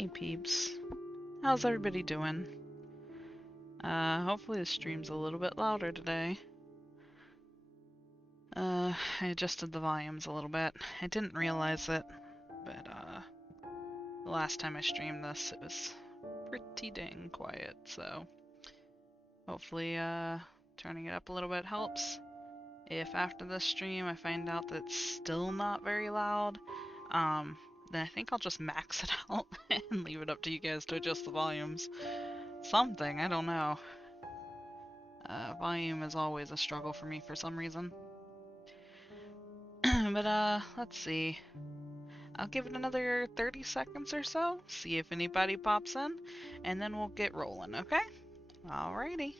Hey peeps, how's everybody doing? Hopefully the stream's a little bit louder today. I adjusted the volumes a little bit. I didn't realize it, but the last time I streamed this, it was pretty dang quiet, so hopefully turning it up a little bit helps. If after this stream I find out that it's still not very loud, then I think I'll just max it out and leave it up to you guys to adjust the volumes. Something, I don't know. Volume is always a struggle for me for some reason. But let's see. I'll give it another 30 seconds or so, see if anybody pops in, and then we'll get rolling, okay? Alrighty.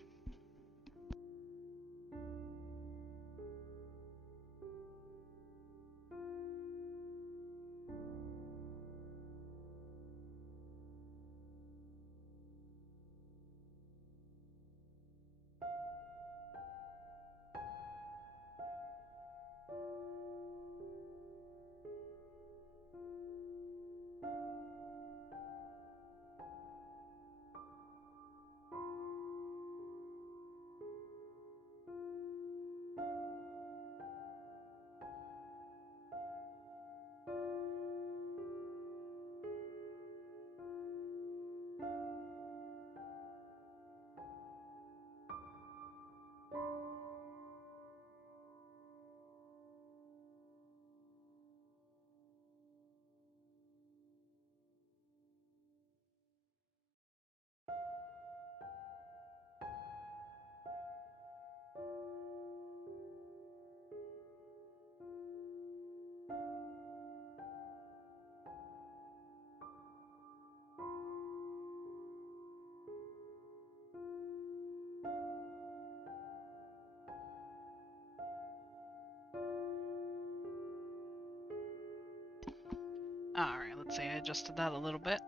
Alright, let's see, I adjusted that a little bit.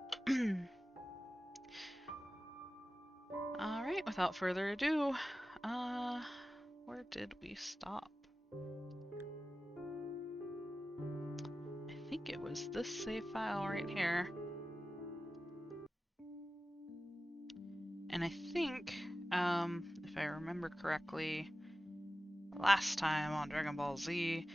Alright, without further ado, where did we stop? I think it was this save file right here. And I think, if I remember correctly, last time on Dragon Ball Z,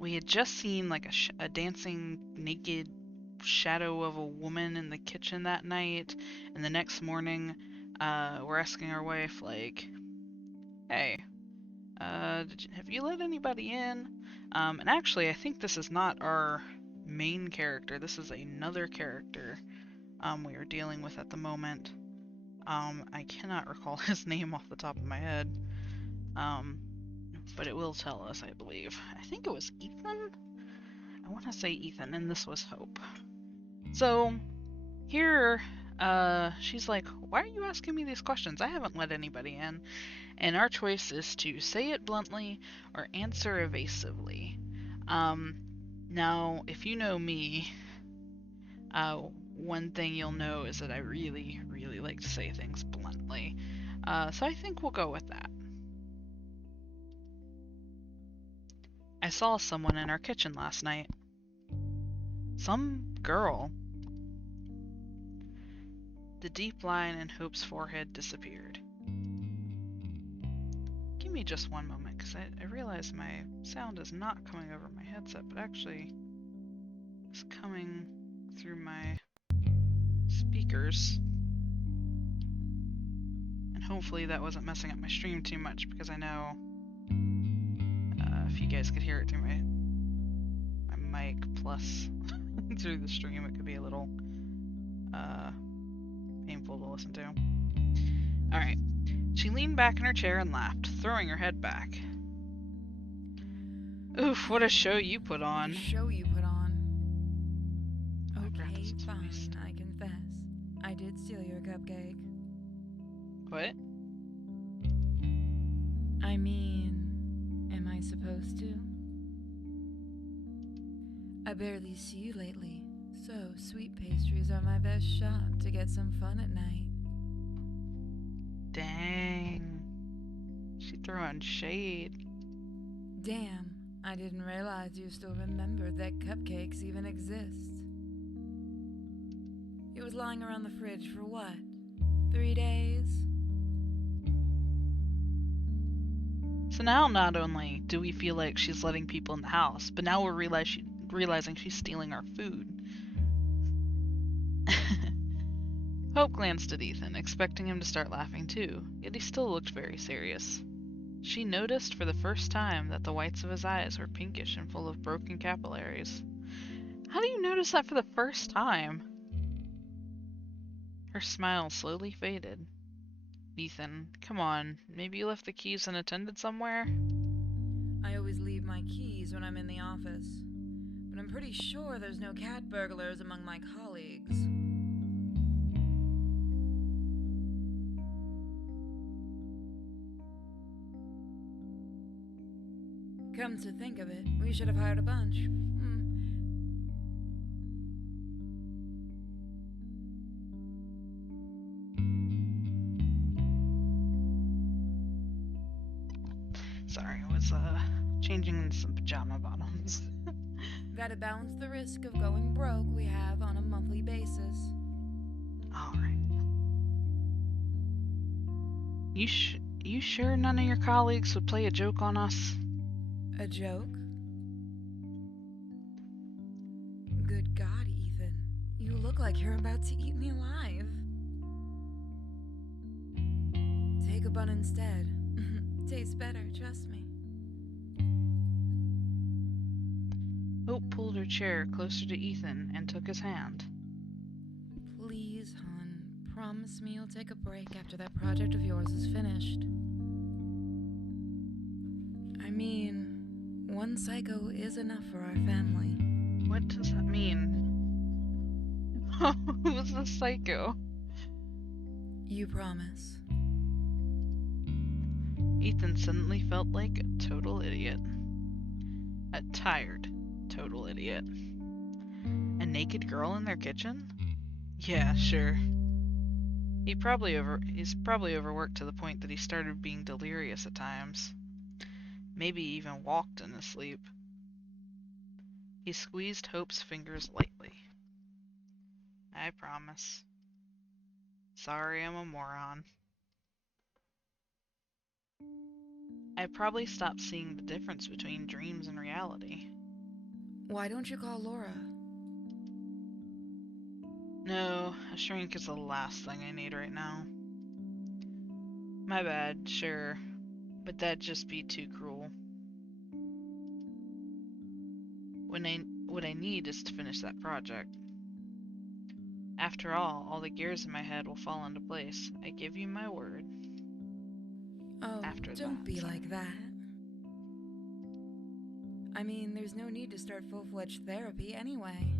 we had just seen like a dancing naked shadow of a woman in the kitchen that night, and the next morning, we're asking our wife like, "Hey, have you let anybody in?" And actually, I think this is not our main character. This is another character we are dealing with at the moment. I cannot recall his name off the top of my head. But it will tell us, I believe. I think it was Ethan? I want to say Ethan, and this was Hope. So, here, she's like, "Why are you asking me these questions? I haven't let anybody in." And our choice is to say it bluntly or answer evasively. Now, if you know me, one thing you'll know is that I really, really like to say things bluntly. So I think we'll go with that. I saw someone in our kitchen last night. Some girl. The deep line in Hope's forehead disappeared. Give me just one moment, because I realize my sound is not coming over my headset, but actually is coming through my speakers. And hopefully that wasn't messing up my stream too much, because I know if you guys could hear it through my mic plus through the stream, it could be a little painful to listen to. Alright. She leaned back in her chair and laughed, throwing her head back. Oof, what a show you put on. Okay, fine, I confess. I did steal your cupcake. What? I mean, am I supposed to? I barely see you lately, so sweet pastries are my best shot to get some fun at night. Dang. She throwing shade. Damn, I didn't realize you still remembered that cupcakes even exist. It was lying around the fridge for what? 3 days? So now not only do we feel like she's letting people in the house, but now we're realizing she's stealing our food. Hope glanced at Ethan, expecting him to start laughing too, yet he still looked very serious. She noticed for the first time that the whites of his eyes were pinkish and full of broken capillaries. How do you notice that for the first time? Her smile slowly faded. Ethan, come on, maybe you left the keys unattended somewhere? I always leave my keys when I'm in the office, but I'm pretty sure there's no cat burglars among my colleagues. Come to think of it, we should have hired a bunch. Sorry, I was changing into some pajama bottoms. Gotta balance the risk of going broke we have on a monthly basis. Alright. You sure none of your colleagues would play a joke on us? A joke? Good God, Ethan. You look like you're about to eat me alive. Take a bun instead. Tastes better, trust me. Hope pulled her chair closer to Ethan and took his hand. Please, hon, promise me you'll take a break after that project of yours is finished. I mean, one psycho is enough for our family. What does that mean? Who's the psycho? You promise. Ethan suddenly felt like a total idiot. A tired, total idiot. A naked girl in their kitchen? Yeah, sure. He's probably overworked to the point that he started being delirious at times. Maybe even walked in his sleep. He squeezed Hope's fingers lightly. I promise. Sorry I'm a moron. I probably stopped seeing the difference between dreams and reality. Why don't you call Laura? No, a shrink is the last thing I need right now. My bad, sure, but that'd just be too cruel. What I need is to finish that project. After all the gears in my head will fall into place. I give you my word. Oh, don't be like that. I mean, there's no need to start full-fledged therapy anyway.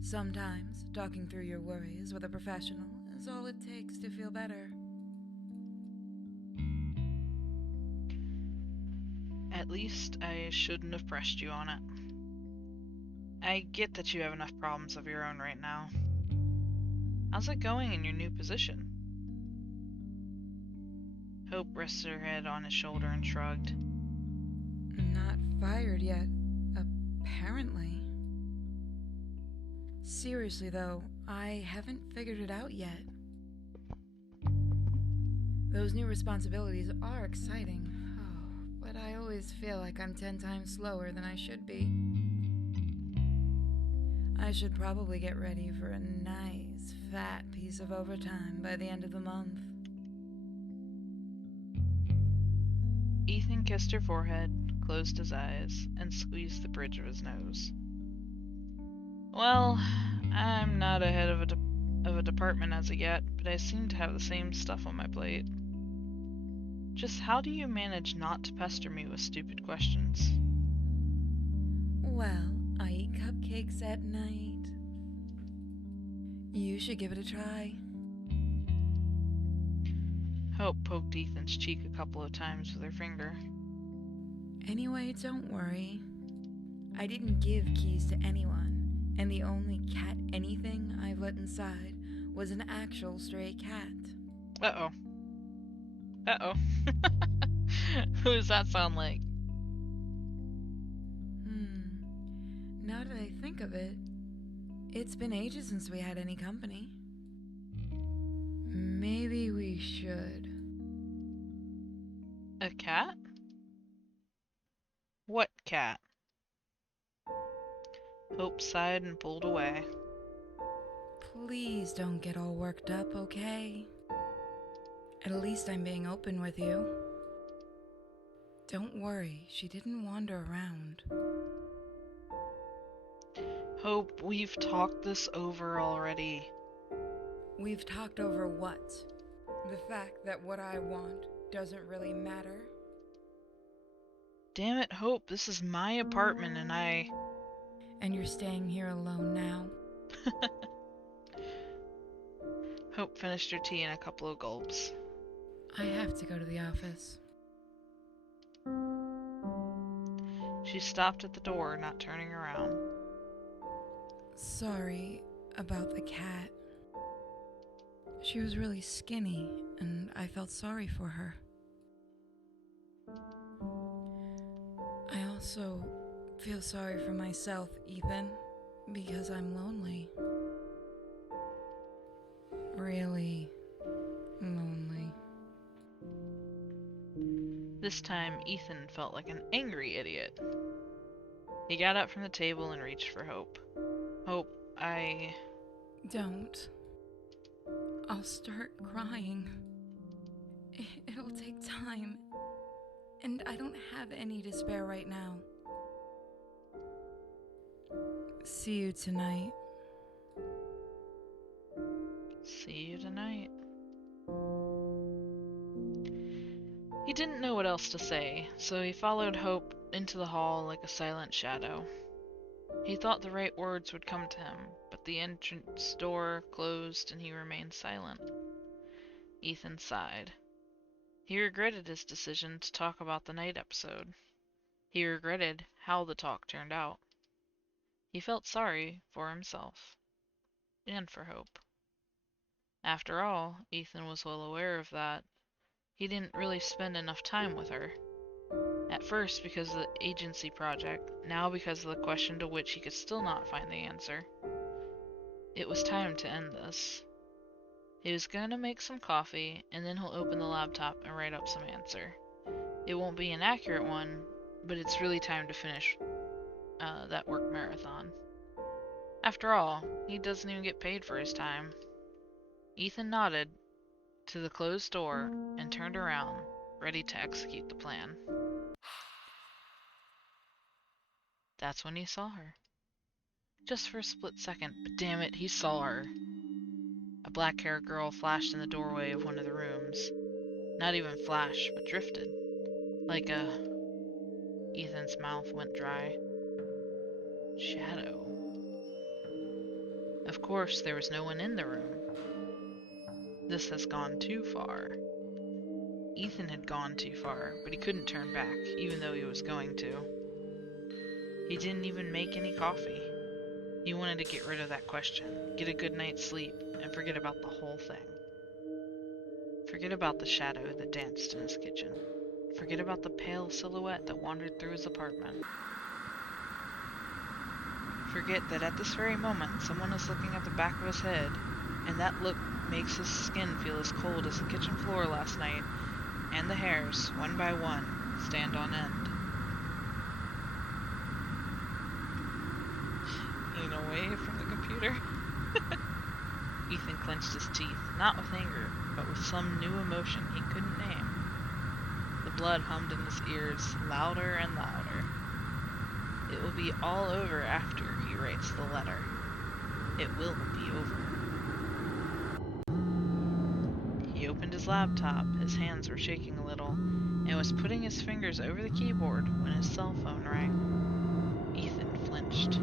Sometimes, talking through your worries with a professional is all it takes to feel better. At least I shouldn't have pressed you on it. I get that you have enough problems of your own right now. How's it going in your new position? Hope rested her head on his shoulder and shrugged. Not fired yet, apparently. Seriously though, I haven't figured it out yet. Those new responsibilities are exciting, but I always feel like I'm 10 times slower than I should be. I should probably get ready for a nice, fat piece of overtime by the end of the month. Ethan kissed her forehead, closed his eyes, and squeezed the bridge of his nose. Well, I'm not ahead of a department as of yet, but I seem to have the same stuff on my plate. Just how do you manage not to pester me with stupid questions? Well, I eat cupcakes at night. You should give it a try. Hope poked Ethan's cheek a couple of times with her finger. Anyway, don't worry. I didn't give keys to anyone, and the only cat anything I've let inside was an actual stray cat. Uh-oh. Uh-oh. Who does that sound like? Now that I think of it, it's been ages since we had any company. Maybe we should. A cat? What cat? Hope sighed and pulled away. Please don't get all worked up, okay? At least I'm being open with you. Don't worry, she didn't wander around. Hope, we've talked this over already. We've talked over what? The fact that what I want doesn't really matter? Damn it, Hope, this is my apartment and And you're staying here alone now? Hope finished her tea in a couple of gulps. I have to go to the office. She stopped at the door, not turning around. Sorry about the cat. She was really skinny, and I felt sorry for her. I also feel sorry for myself, Ethan, because I'm lonely. Really lonely. This time, Ethan felt like an angry idiot. He got up from the table and reached for Hope. Hope, Don't. I'll start crying. It'll take time. And I don't have any to spare right now. See you tonight. See you tonight. He didn't know what else to say, so he followed Hope into the hall like a silent shadow. He thought the right words would come to him, but the entrance door closed and he remained silent. Ethan sighed. He regretted his decision to talk about the night episode. He regretted how the talk turned out. He felt sorry for himself. And for Hope. After all, Ethan was well aware of that. He didn't really spend enough time with her. At first because of the agency project, now because of the question to which he could still not find the answer. It was time to end this. He was going to make some coffee, and then he'll open the laptop and write up some answer. It won't be an accurate one, but it's really time to finish that work marathon. After all, he doesn't even get paid for his time. Ethan nodded to the closed door and turned around, ready to execute the plan. That's when he saw her. Just for a split second, but damn it, he saw her. A black-haired girl flashed in the doorway of one of the rooms. Not even flashed, but drifted. Like a... Ethan's mouth went dry. Shadow. Of course, there was no one in the room. This has gone too far. Ethan had gone too far, but he couldn't turn back, even though he was going to. He didn't even make any coffee. He wanted to get rid of that question, get a good night's sleep, and forget about the whole thing. Forget about the shadow that danced in his kitchen. Forget about the pale silhouette that wandered through his apartment. Forget that at this very moment someone is looking at the back of his head, and that look makes his skin feel as cold as the kitchen floor last night, and the hairs, one by one, stand on end. Lean away from the computer. Ethan clenched his teeth, not with anger, but with some new emotion he couldn't name. The blood hummed in his ears, louder and louder. It will be all over after he writes the letter. It will be over. He opened his laptop, his hands were shaking a little, and was putting his fingers over the keyboard when his cell phone rang. Ethan flinched.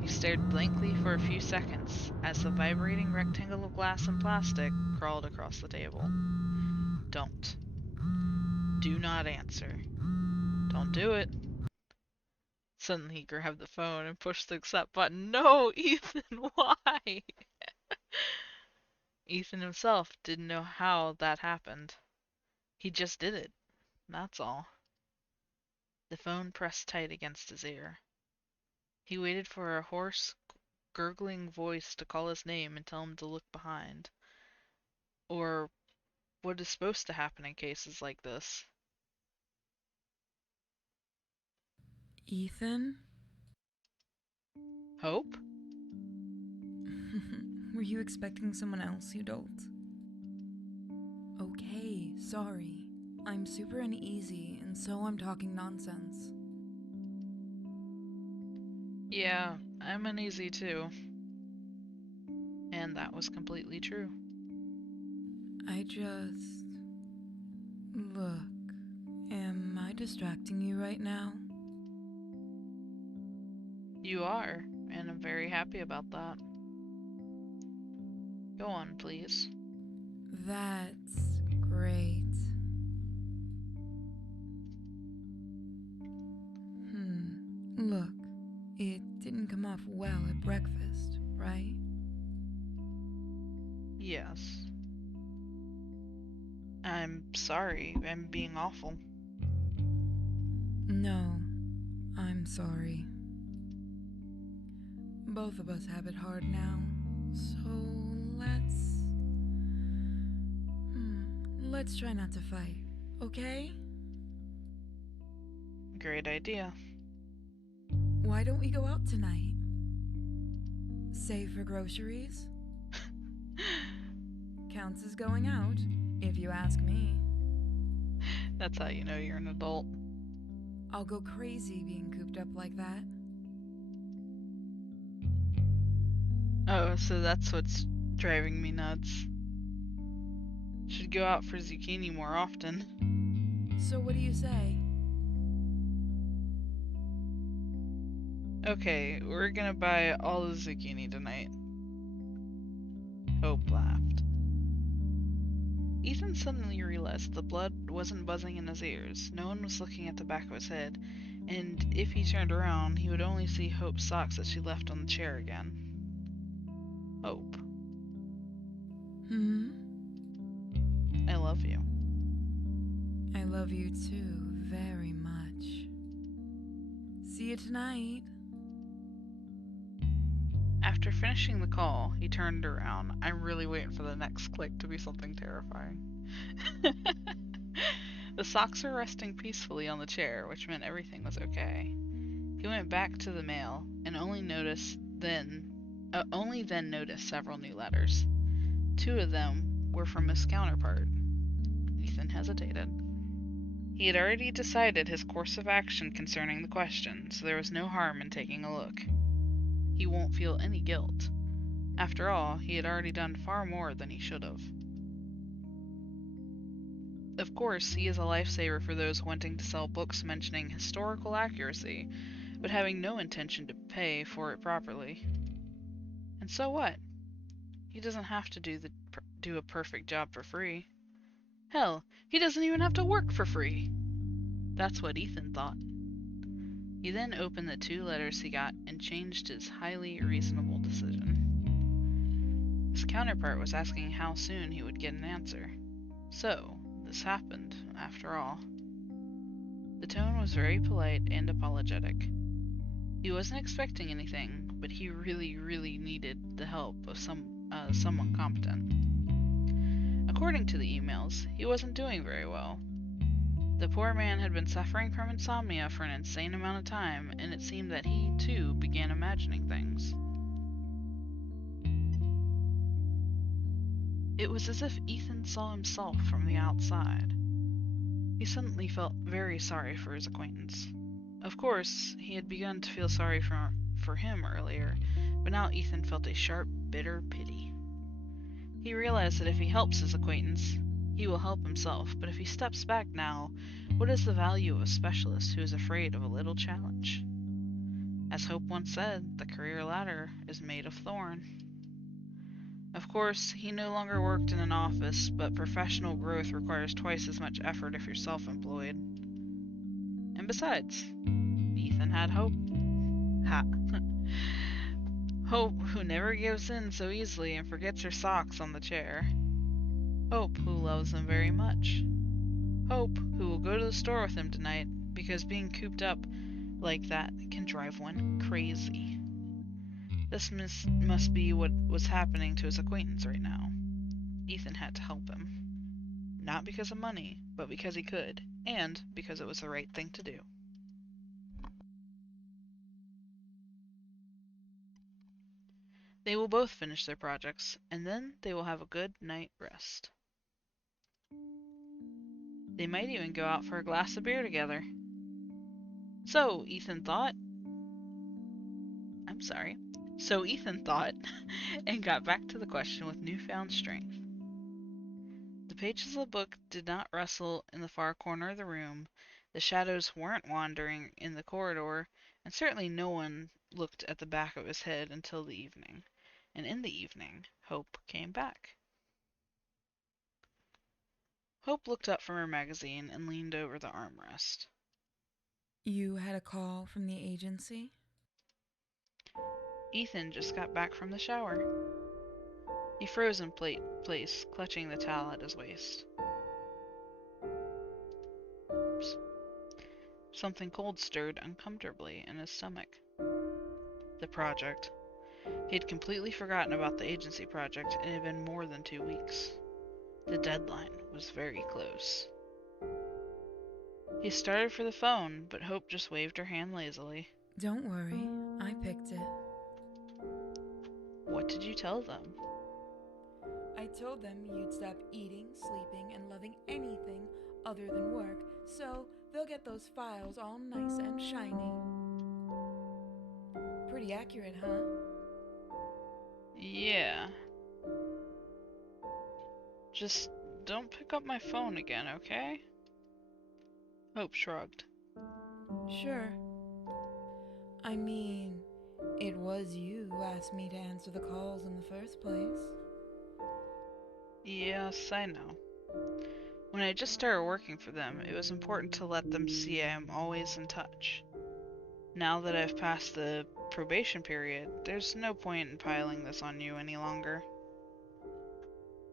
He stared blankly for a few seconds as the vibrating rectangle of glass and plastic crawled across the table. Don't. Do not answer. Don't do it. Suddenly he grabbed the phone and pushed the accept button. No, Ethan, why? Ethan himself didn't know how that happened. He just did it. That's all. The phone pressed tight against his ear. He waited for a hoarse, gurgling voice to call his name and tell him to look behind. Or what is supposed to happen in cases like this. Ethan? Hope? Were you expecting someone else, you dolt? Okay, sorry. I'm super uneasy, and so I'm talking nonsense. Yeah, I'm uneasy too. And that was completely true. I just. Look, am I distracting you right now? You are, and I'm very happy about that. Go on, please. That's great. Look, it didn't come off well at breakfast, right? Yes. I'm sorry, I'm being awful. No, I'm sorry. Both of us have it hard now, so let's. Let's try not to fight, okay? Great idea. Why don't we go out tonight? Save for groceries? Counts as going out, if you ask me. That's how you know you're an adult. I'll go crazy being cooped up like that. Oh, so that's what's driving me nuts. Should go out for zucchini more often. So, what do you say? Okay, we're gonna buy all the zucchini tonight. Hope laughed. Ethan suddenly realized the blood wasn't buzzing in his ears, no one was looking at the back of his head, and if he turned around, he would only see Hope's socks that she left on the chair again. Hope. I love you. I love you too, very much. See you tonight. After finishing the call, he turned around. I'm really waiting for the next click to be something terrifying. The socks were resting peacefully on the chair, which meant everything was okay. He went back to the mail and only then noticed several new letters. 2 of them were from his counterpart. Ethan hesitated. He had already decided his course of action concerning the question, so there was no harm in taking a look. He won't feel any guilt. After all, he had already done far more than he should have. Of course, he is a lifesaver for those wanting to sell books mentioning historical accuracy, but having no intention to pay for it properly. And so what? He doesn't have to do a perfect job for free. Hell, he doesn't even have to work for free. That's what Ethan thought. He then opened the 2 letters he got and changed his highly reasonable decision. His counterpart was asking how soon he would get an answer. So, this happened, after all. The tone was very polite and apologetic. He wasn't expecting anything, but he really needed the help of someone competent. According to the emails, he wasn't doing very well. The poor man had been suffering from insomnia for an insane amount of time, and it seemed that he, too, began imagining things. It was as if Ethan saw himself from the outside. He suddenly felt very sorry for his acquaintance. Of course, he had begun to feel sorry for him earlier, but now Ethan felt a sharp, bitter pity. He realized that if he helps his acquaintance, he will help himself, but if he steps back now, what is the value of a specialist who is afraid of a little challenge? As Hope once said, the career ladder is made of thorn. Of course, he no longer worked in an office, but professional growth requires twice as much effort if you're self-employed. And besides, Ethan had Hope. Hope, who never gives in so easily and forgets her socks on the chair. Hope, who loves him very much. Hope, who will go to the store with him tonight, because being cooped up like that can drive one crazy. This must be what was happening to his acquaintance right now. Ethan had to help him. Not because of money, but because he could, and because it was the right thing to do. They will both finish their projects, and then they will have a good night rest. They might even go out for a glass of beer together. So, Ethan thought. I'm sorry. So Ethan thought, and got back to the question with newfound strength. The pages of the book did not rustle in the far corner of the room, the shadows weren't wandering in the corridor, and certainly no one looked at the back of his head until the evening. And in the evening, Hope came back. Hope looked up from her magazine and leaned over the armrest. You had a call from the agency? Ethan just got back from the shower. He froze in place, clutching the towel at his waist. Oops. Something cold stirred uncomfortably in his stomach. The project. He had completely forgotten about the agency project, and it had been more than 2 weeks. The deadline was very close. He started for the phone, but Hope just waved her hand lazily. Don't worry, I picked it. What did you tell them? I told them you'd stop eating, sleeping, and loving anything other than work, so they'll get those files all nice and shiny. Pretty accurate, huh? Yeah. Just don't pick up my phone again, okay? Hope shrugged. Sure. I mean, it was you who asked me to answer the calls in the first place. Yes, I know. When I just started working for them, it was important to let them see I am always in touch. Now that I've passed the probation period, there's no point in piling this on you any longer.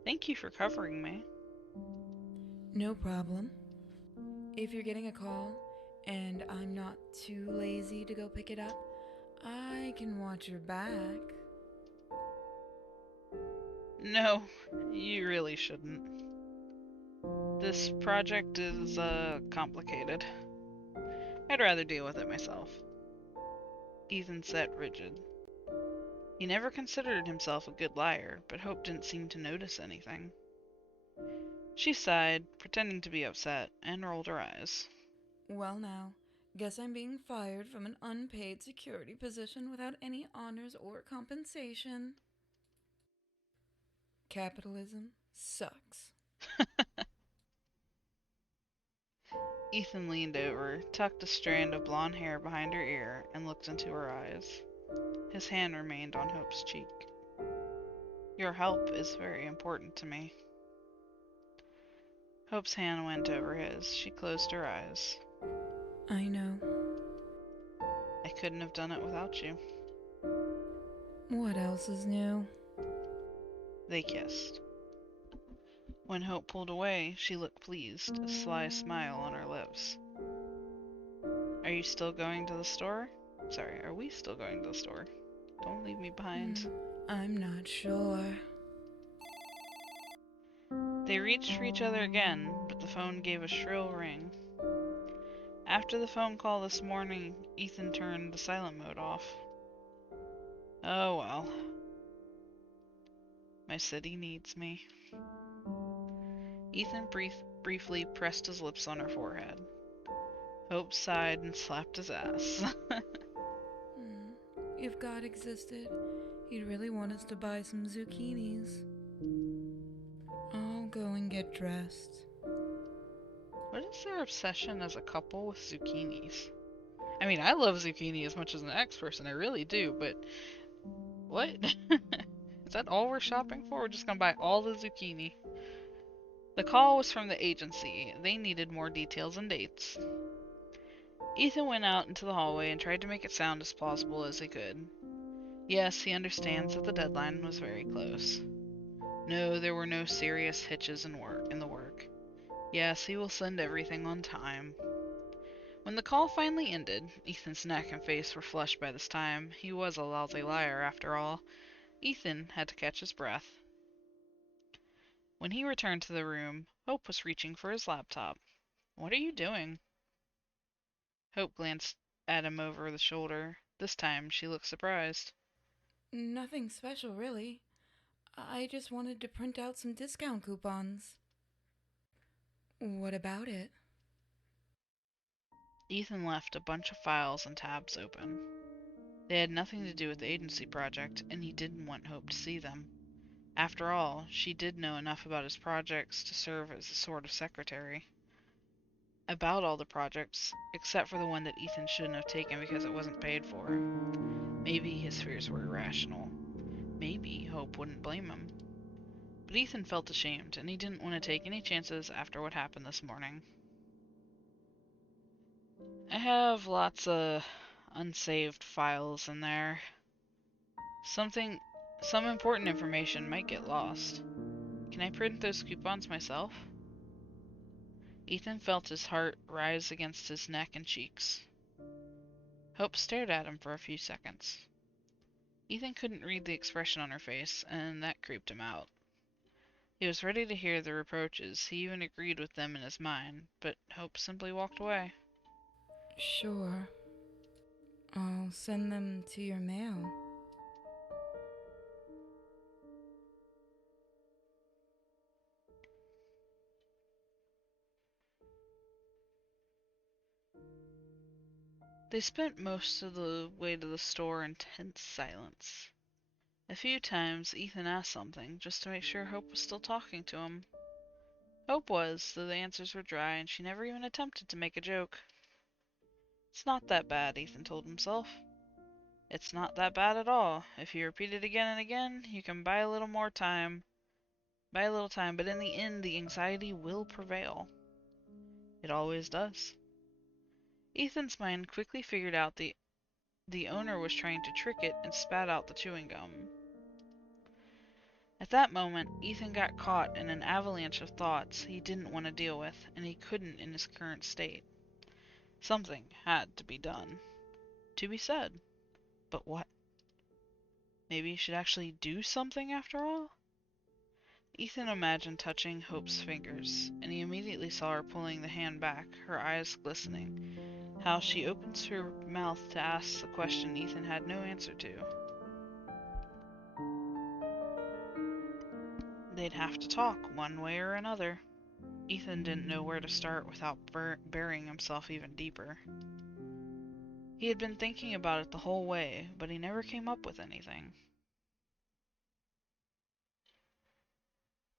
Thank you for covering me. No problem. If you're getting a call and I'm not too lazy to go pick it up, I can watch your back. No, you really shouldn't. This project is, complicated. I'd rather deal with it myself. Ethan sat rigid. He never considered himself a good liar, but Hope didn't seem to notice anything. She sighed, pretending to be upset, and rolled her eyes. Well, now, guess I'm being fired from an unpaid security position without any honors or compensation. Capitalism sucks. Ethan leaned over, tucked a strand of blonde hair behind her ear, and looked into her eyes. His hand remained on Hope's cheek. Your help is very important to me. Hope's hand went over his. She closed her eyes. I know. I couldn't have done it without you. What else is new? They kissed. When Hope pulled away, she looked pleased, a sly smile on her lips. Are you still going to the store? Sorry, are we still going to the store? Don't leave me behind. I'm not sure. They reached for each other again, but the phone gave a shrill ring. After the phone call this morning, Ethan turned the silent mode off. Oh well. My city needs me. Ethan briefly pressed his lips on her forehead. Hope sighed and slapped his ass. If God existed, he'd really want us to buy some zucchinis. I'll go and get dressed. What is their obsession as a couple with zucchinis? I mean, I love zucchini as much as an ex-person, I really do, but what? Is that all we're shopping for? We're just gonna buy all the zucchini. The call was from the agency. They needed more details and dates. Ethan went out into the hallway and tried to make it sound as plausible as he could. Yes, he understands that the deadline was very close. No, there were no serious hitches in the work. Yes, he will send everything on time. When the call finally ended, Ethan's neck and face were flushed by this time. He was a lousy liar, after all. Ethan had to catch his breath. When he returned to the room, Hope was reaching for his laptop. "What are you doing?" Hope glanced at him over the shoulder. This time she looked surprised. Nothing special, really. I just wanted to print out some discount coupons. What about it? Ethan left a bunch of files and tabs open. They had nothing to do with the agency project, and he didn't want Hope to see them. After all, she did know enough about his projects to serve as a sort of secretary. About all the projects, except for the one that Ethan shouldn't have taken because it wasn't paid for. Maybe his fears were irrational. Maybe Hope wouldn't blame him. But Ethan felt ashamed, and he didn't want to take any chances after what happened this morning. I have lots of unsaved files in there. Some important information might get lost. Can I print those coupons myself?" Ethan felt his heart rise against his neck and cheeks. Hope stared at him for a few seconds. Ethan couldn't read the expression on her face, and that creeped him out. He was ready to hear the reproaches. He even agreed with them in his mind, but Hope simply walked away. Sure. I'll send them to your mail. They spent most of the way to the store in tense silence. A few times Ethan asked something, just to make sure Hope was still talking to him. Hope was, though the answers were dry, and she never even attempted to make a joke. "It's not that bad," Ethan told himself. "It's not that bad at all. If you repeat it again and again, you can buy a little more time. Buy a little time, but in the end, the anxiety will prevail. It always does." Ethan's mind quickly figured out the owner was trying to trick it and spat out the chewing gum. At that moment, Ethan got caught in an avalanche of thoughts he didn't want to deal with, and he couldn't in his current state. Something had to be done. To be said. But what? Maybe he should actually do something after all? Ethan imagined touching Hope's fingers, and he immediately saw her pulling the hand back, her eyes glistening. How she opens her mouth to ask the question Ethan had no answer to. They'd have to talk, one way or another. Ethan didn't know where to start without burying himself even deeper. He had been thinking about it the whole way, but he never came up with anything.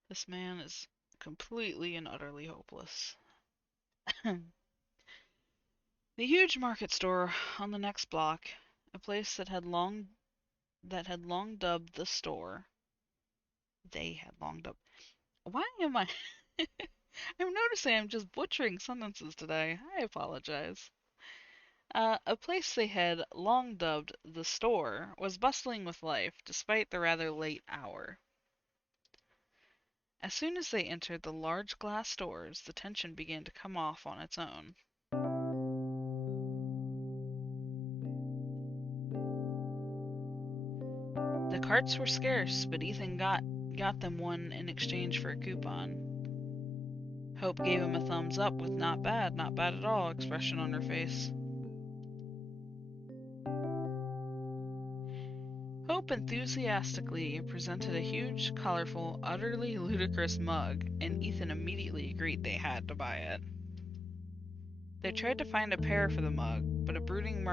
This man is completely and utterly hopeless. The huge market store on the next block, a place that had long dubbed the store. They had long dubbed. Why am I? I'm noticing I'm just butchering sentences today. I apologize. A place they had long dubbed the store was bustling with life, despite the rather late hour. As soon as they entered the large glass doors, the tension began to come off on its own. The carts were scarce, but Ethan got them one in exchange for a coupon. Hope gave him a thumbs up with not bad at all expression on her face. Hope enthusiastically presented a huge, colorful, utterly ludicrous mug, and Ethan immediately agreed they had to buy it. They tried to find a pair for the mug, but a brooding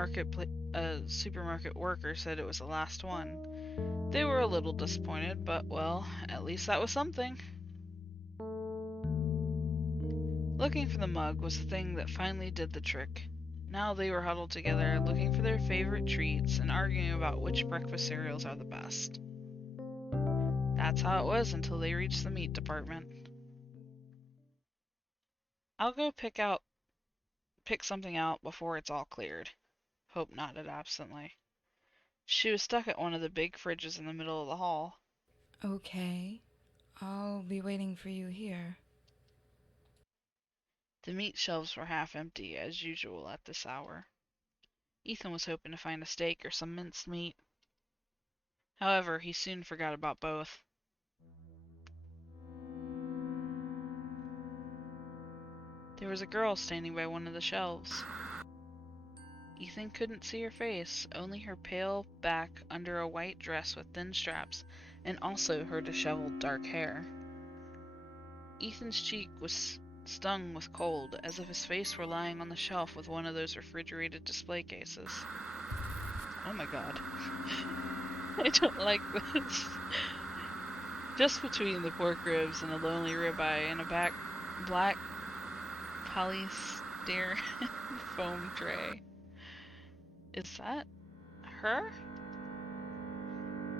supermarket worker said it was the last one. They were a little disappointed, but well, at least that was something. Looking for the mug was the thing that finally did the trick. Now they were huddled together, looking for their favorite treats and arguing about which breakfast cereals are the best. That's how it was until they reached the meat department. "I'll go pick something out before it's all cleared." Hope nodded absently. She was stuck at one of the big fridges in the middle of the hall. Okay. I'll be waiting for you here. The meat shelves were half empty, as usual at this hour. Ethan was hoping to find a steak or some minced meat. However, he soon forgot about both. There was a girl standing by one of the shelves. Ethan couldn't see her face, only her pale back under a white dress with thin straps, and also her disheveled dark hair. Ethan's cheek was stung with cold, as if his face were lying on the shelf with one of those refrigerated display cases. Oh my god. I don't like this. Just between the pork ribs and a lonely ribeye and a black polystyrene foam tray. Is that her?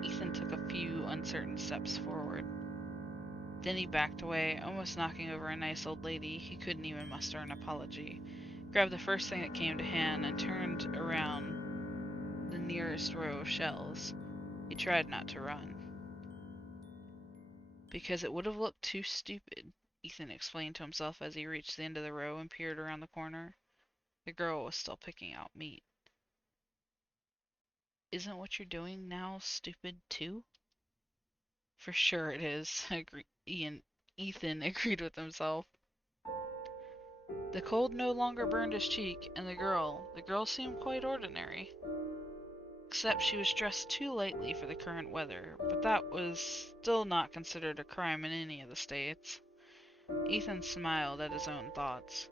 Ethan took a few uncertain steps forward. Then he backed away, almost knocking over a nice old lady. He couldn't even muster an apology. Grabbed the first thing that came to hand and turned around the nearest row of shelves. He tried not to run. Because it would have looked too stupid, Ethan explained to himself as he reached the end of the row and peered around the corner. The girl was still picking out meat. Isn't what you're doing now stupid too? For sure it is, Ethan agreed with himself. The cold no longer burned his cheek, and the girl seemed quite ordinary. Except she was dressed too lightly for the current weather, but that was still not considered a crime in any of the states. Ethan smiled at his own thoughts.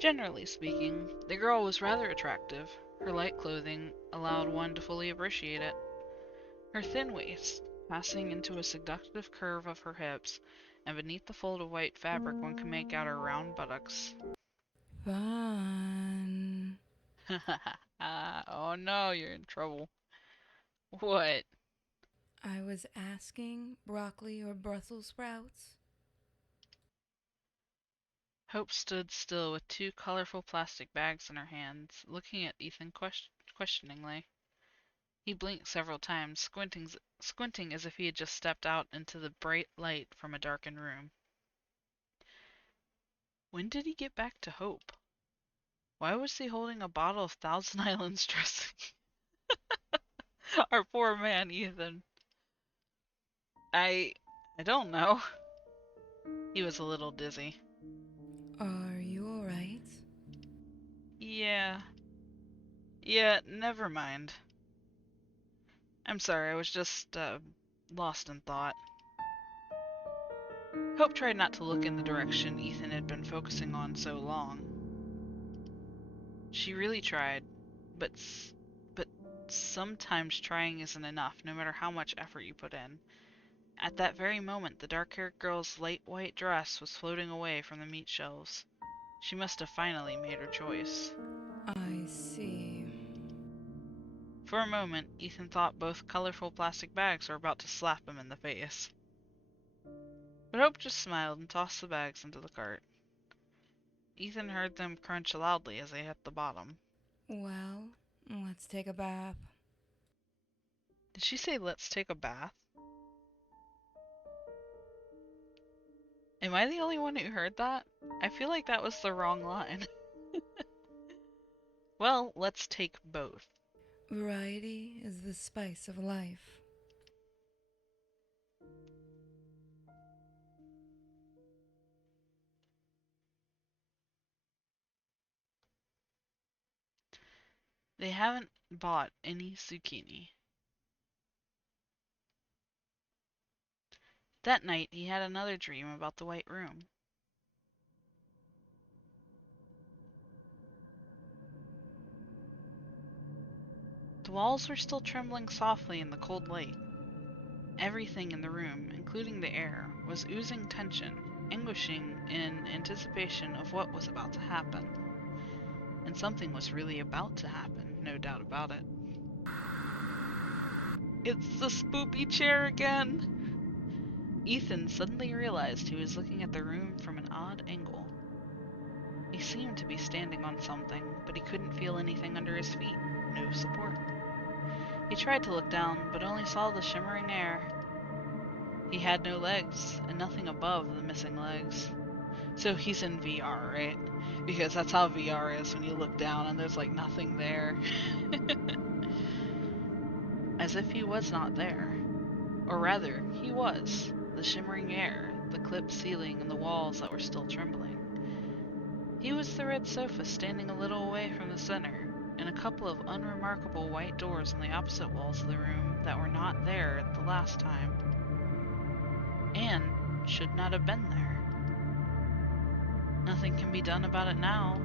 Generally speaking, the girl was rather attractive. Her light clothing allowed one to fully appreciate it. Her thin waist, passing into a seductive curve of her hips, and beneath the fold of white fabric one could make out her round buttocks. Fun. Oh no, you're in trouble. What? I was asking broccoli or Brussels sprouts. Hope stood still with two colorful plastic bags in her hands, looking at Ethan questioningly. He blinked several times, squinting as if he had just stepped out into the bright light from a darkened room. When did he get back to Hope? Why was he holding a bottle of Thousand Islands dressing? Our poor man, Ethan. I don't know. He was a little dizzy. Are you alright? Yeah. Yeah, never mind. I'm sorry, I was just, lost in thought. Hope tried not to look in the direction Ethan had been focusing on so long. She really tried, but but sometimes trying isn't enough, no matter how much effort you put in. At that very moment, the dark-haired girl's light white dress was floating away from the meat shelves. She must have finally made her choice. I see. For a moment, Ethan thought both colorful plastic bags were about to slap him in the face. But Hope just smiled and tossed the bags into the cart. Ethan heard them crunch loudly as they hit the bottom. Well, let's take a bath. Did she say, "Let's take a bath"? Am I the only one who heard that? I feel like that was the wrong line. Well, let's take both. Variety is the spice of life. They haven't bought any zucchini. That night, he had another dream about the White Room. The walls were still trembling softly in the cold light. Everything in the room, including the air, was oozing tension, anguishing in anticipation of what was about to happen. And something was really about to happen, no doubt about it. It's the spoopy chair again! Ethan suddenly realized he was looking at the room from an odd angle. He seemed to be standing on something, but he couldn't feel anything under his feet. No support. He tried to look down, but only saw the shimmering air. He had no legs, and nothing above the missing legs. So he's in VR, right? Because that's how VR is when you look down and there's like nothing there. As if he was not there. Or rather, he was. The shimmering air, the clipped ceiling, and the walls that were still trembling. He was the red sofa standing a little away from the center, and a couple of unremarkable white doors on the opposite walls of the room that were not there the last time, and should not have been there. Nothing can be done about it now.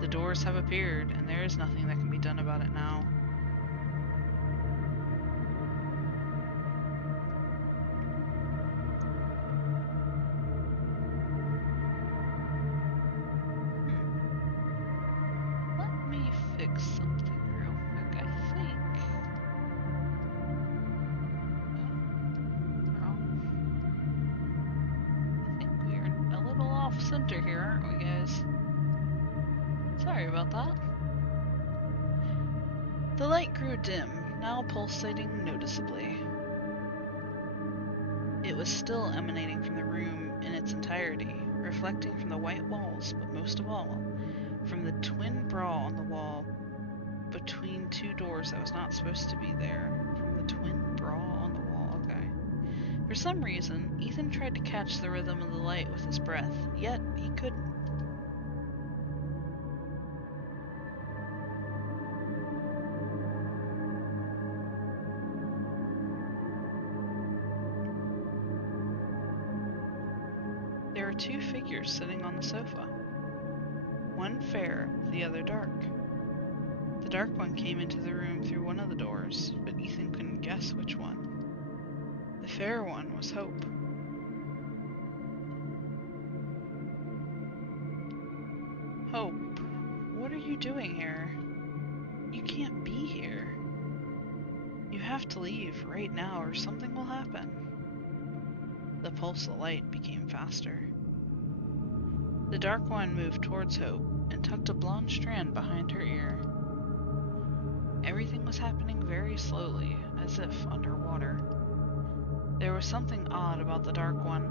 The doors have appeared, and there is nothing that can be done about it now. Let me fix something real quick, I think. Oh, I think we are a little off center here, aren't we, guys? Sorry about that. The light grew dim, now pulsating noticeably. It was still emanating from the room in its entirety, reflecting from the white walls, but most of all, from the twin brawl on the wall between two doors that was not supposed to be there. From the twin brawl on the wall, okay. For some reason, Ethan tried to catch the rhythm of the light with his breath, yet he couldn't. There were two figures sitting on the sofa. One fair, the other dark. The dark one came into the room through one of the doors, but Ethan couldn't guess which one. The fair one was Hope. Hope, what are you doing here? You can't be here. You have to leave right now or something will happen. The pulse of light became faster. The dark one moved towards Hope and tucked a blonde strand behind her ear. Everything was happening very slowly, as if underwater. There was something odd about the dark one.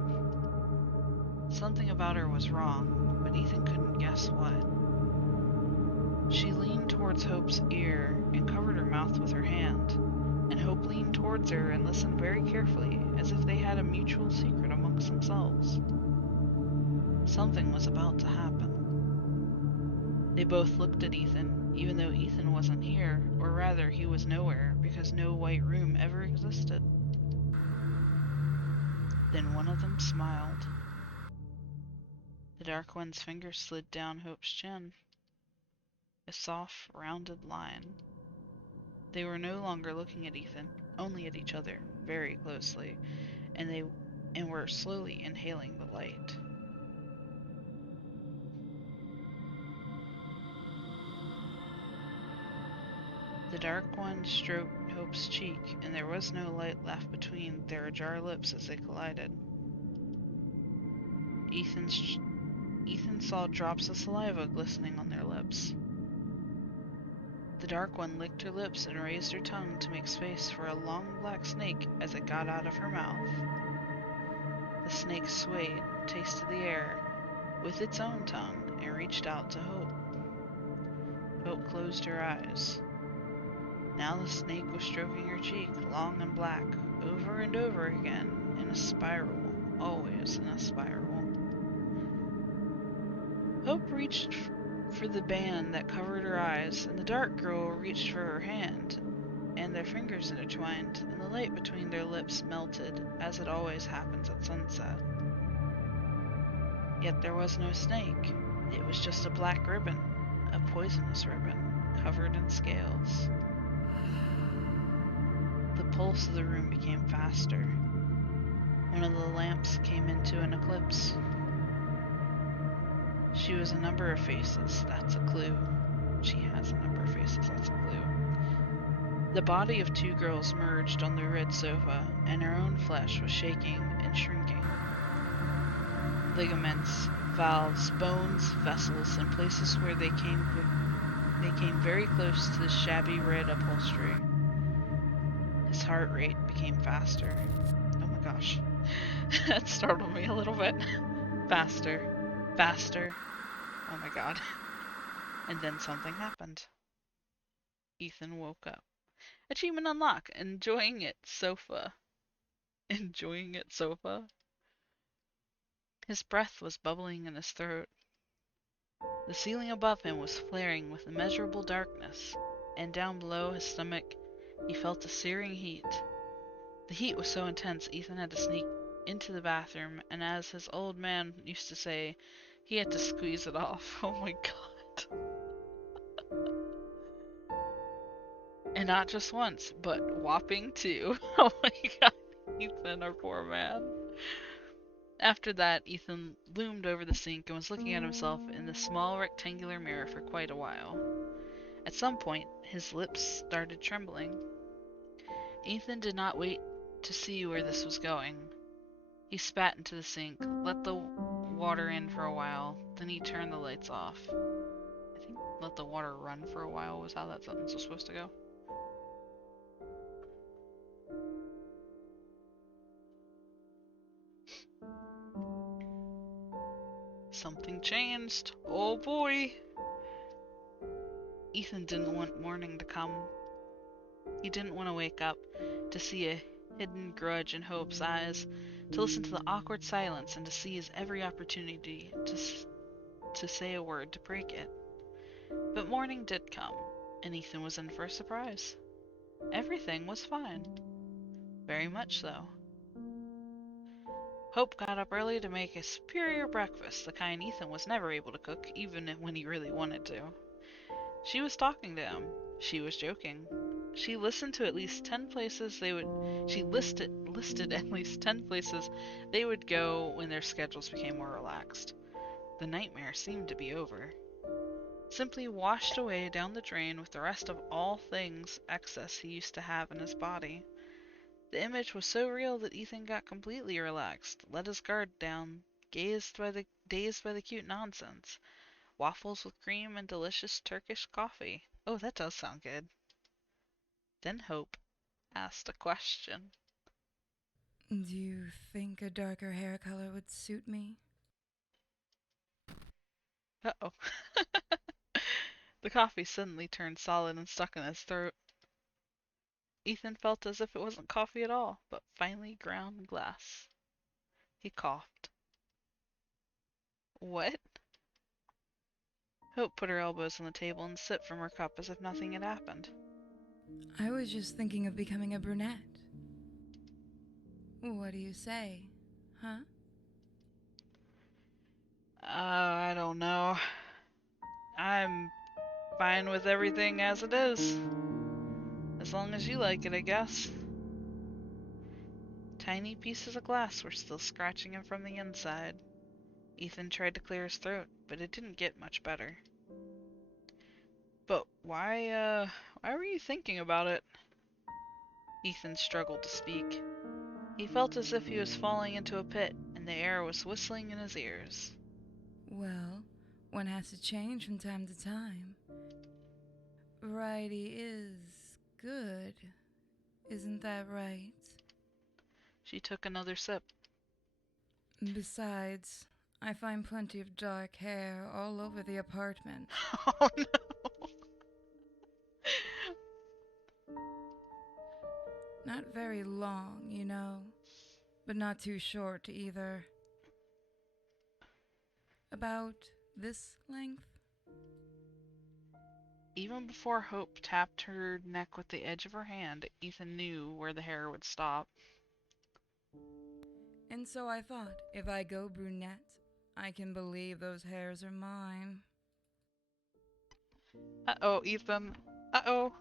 Something about her was wrong, but Ethan couldn't guess what. She leaned towards Hope's ear and covered her mouth with her hand, and Hope leaned towards her and listened very carefully, as if they had a mutual secret amongst themselves. Something was about to happen. They both looked at Ethan, even though Ethan wasn't here, or rather he was nowhere, because no white room ever existed. Then one of them smiled. The dark one's finger slid down Hope's chin. A soft, rounded line. They were no longer looking at Ethan, only at each other, very closely, and were slowly inhaling the light. The dark one stroked Hope's cheek, and there was no light left between their ajar lips as they collided. Ethan saw drops of saliva glistening on their lips. The dark one licked her lips and raised her tongue to make space for a long black snake as it got out of her mouth. The snake swayed, tasted the air with its own tongue, and reached out to Hope. Hope closed her eyes. Now the snake was stroking her cheek, long and black, over and over again, in a spiral, always in a spiral. Hope reached for the band that covered her eyes, and the dark girl reached for her hand, and their fingers intertwined, and the light between their lips melted, as it always happens at sunset. Yet there was no snake. It was just a black ribbon, a poisonous ribbon, covered in scales. The pulse of the room became faster. One of the lamps came into an eclipse. She was a number of faces, that's a clue. She has a number of faces, that's a clue. The body of two girls merged on the red sofa, and her own flesh was shaking and shrinking. Ligaments, valves, bones, vessels, and places where they came very close to the shabby red upholstery. His heart rate became faster. Oh my gosh. That startled me a little bit. Faster. Faster. Oh my god. And then something happened. Ethan woke up. Achievement unlock. Enjoying it sofa. Enjoying it sofa? His breath was bubbling in his throat. The ceiling above him was flaring with immeasurable darkness, and down below his stomach he felt a searing heat. The heat was so intense Ethan had to sneak into the bathroom, and as his old man used to say, he had to squeeze it off. Oh my god. And not just once, but whopping two. Oh my god, Ethan, our poor man. After that, Ethan loomed over the sink and was looking at himself in the small rectangular mirror for quite a while. At some point, his lips started trembling. Ethan did not wait to see where this was going. He spat into the sink, let the water in for a while, then he turned the lights off. I think let the water run for a while was how that sentence was supposed to go. Something changed. Oh boy. Ethan didn't want morning to come. He didn't want to wake up, to see a hidden grudge in Hope's eyes, to listen to the awkward silence, and to seize every opportunity to say a word to break it. But morning did come, and Ethan was in for a surprise. Everything was fine. Very much so. Hope got up early to make a superior breakfast, the kind Ethan was never able to cook, even when he really wanted to. She was talking to him. She was joking. She listened to at least 10 places they would she listed at least 10 places they would go when their schedules became more relaxed. The nightmare seemed to be over. Simply washed away down the drain with the rest of all things excess he used to have in his body. The image was so real that Ethan got completely relaxed, let his guard down, dazed by the cute nonsense. Waffles with cream and delicious Turkish coffee. Oh, that does sound good. Then Hope asked a question. Do you think a darker hair color would suit me? Uh-oh. The coffee suddenly turned solid and stuck in his throat. Ethan felt as if it wasn't coffee at all, but finely ground glass. He coughed. What? Hope put her elbows on the table and sipped from her cup as if nothing had happened. I was just thinking of becoming a brunette. What do you say? Huh? I don't know. I'm fine with everything as it is. As long as you like it, I guess. Tiny pieces of glass were still scratching him from the inside. Ethan tried to clear his throat, but it didn't get much better. But why were you thinking about it? Ethan struggled to speak. He felt as if he was falling into a pit, and the air was whistling in his ears. Well, one has to change from time to time. Variety is good, isn't that right? She took another sip. Besides, I find plenty of dark hair all over the apartment. Oh no. Not very long, you know, but not too short either. About this length? Even before Hope tapped her neck with the edge of her hand, Ethan knew where the hair would stop. And so I thought, if I go brunette, I can believe those hairs are mine. Uh-oh, Ethan. Uh-oh.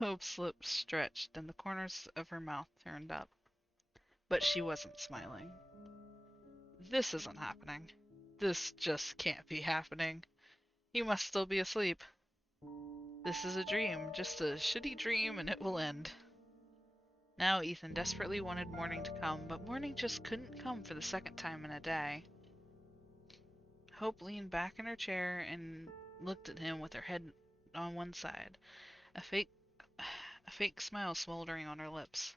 Hope's lips stretched and the corners of her mouth turned up. But she wasn't smiling. This isn't happening. This just can't be happening. He must still be asleep. This is a dream, just a shitty dream, and it will end. Now Ethan desperately wanted morning to come, but morning just couldn't come for the second time in a day. Hope leaned back in her chair and looked at him with her head on one side, a fake smile smoldering on her lips.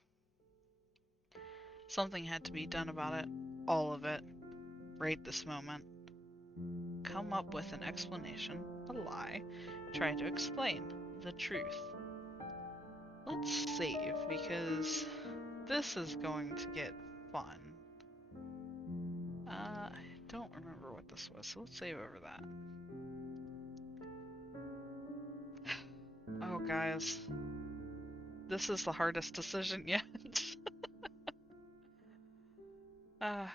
Something had to be done about it. All of it. right this moment. Come up with an explanation, a lie, try to explain the truth. Let's save because this is going to get fun. I don't remember what this was, so let's save over that. Oh, guys, this is the hardest decision yet. I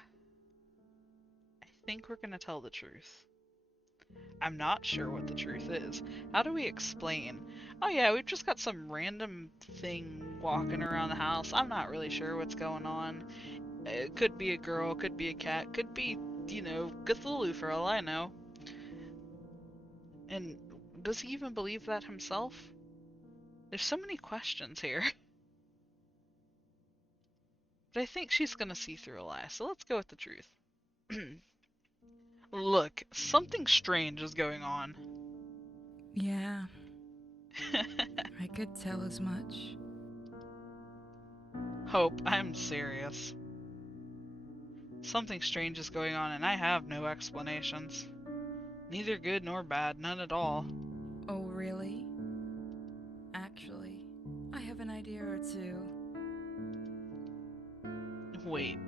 think we're gonna tell the truth. I'm not sure what the truth is. How do we explain? Oh yeah, we've just got some random thing walking around the house. I'm not really sure what's going on. It could be a girl, could be a cat, could be, Cthulhu for all I know. And does he even believe that himself? There's so many questions here. But I think she's gonna see through a lie, so let's go with the truth. Look, something strange is going on. Yeah, I could tell as much. Hope, I'm serious. Something strange is going on and I have no explanations. Neither good nor bad, none at all. Oh, really? Actually, I have an idea or two. Wait,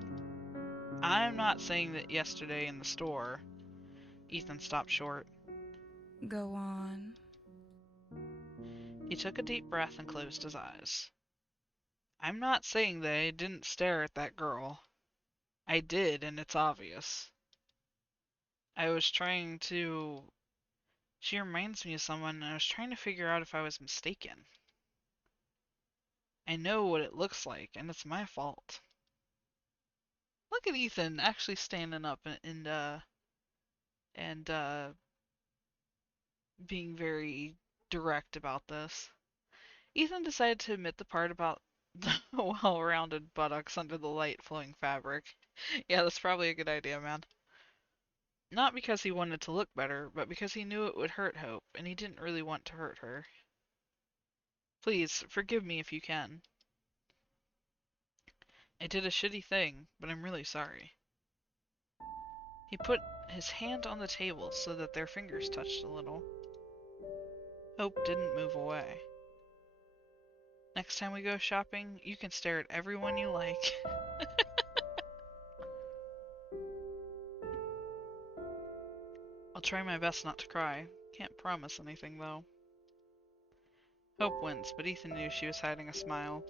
I'm not saying that yesterday in the store. Ethan stopped short. Go on. He took a deep breath and closed his eyes. I'm not saying that I didn't stare at that girl. I did, and it's obvious. I was trying to. She reminds me of someone, and I was trying to figure out if I was mistaken. I know what it looks like, and it's my fault. Look at Ethan actually standing up and being very direct about this. Ethan decided to admit the part about the well-rounded buttocks under the light flowing fabric. Yeah, that's probably a good idea, man. Not because he wanted to look better, but because he knew it would hurt Hope, and he didn't really want to hurt her. Please, forgive me if you can. I did a shitty thing, but I'm really sorry. He put his hand on the table so that their fingers touched a little. Hope didn't move away. Next time we go shopping, you can stare at everyone you like. I'll try my best not to cry. Can't promise anything, though. Hope wins, but Ethan knew she was hiding a smile.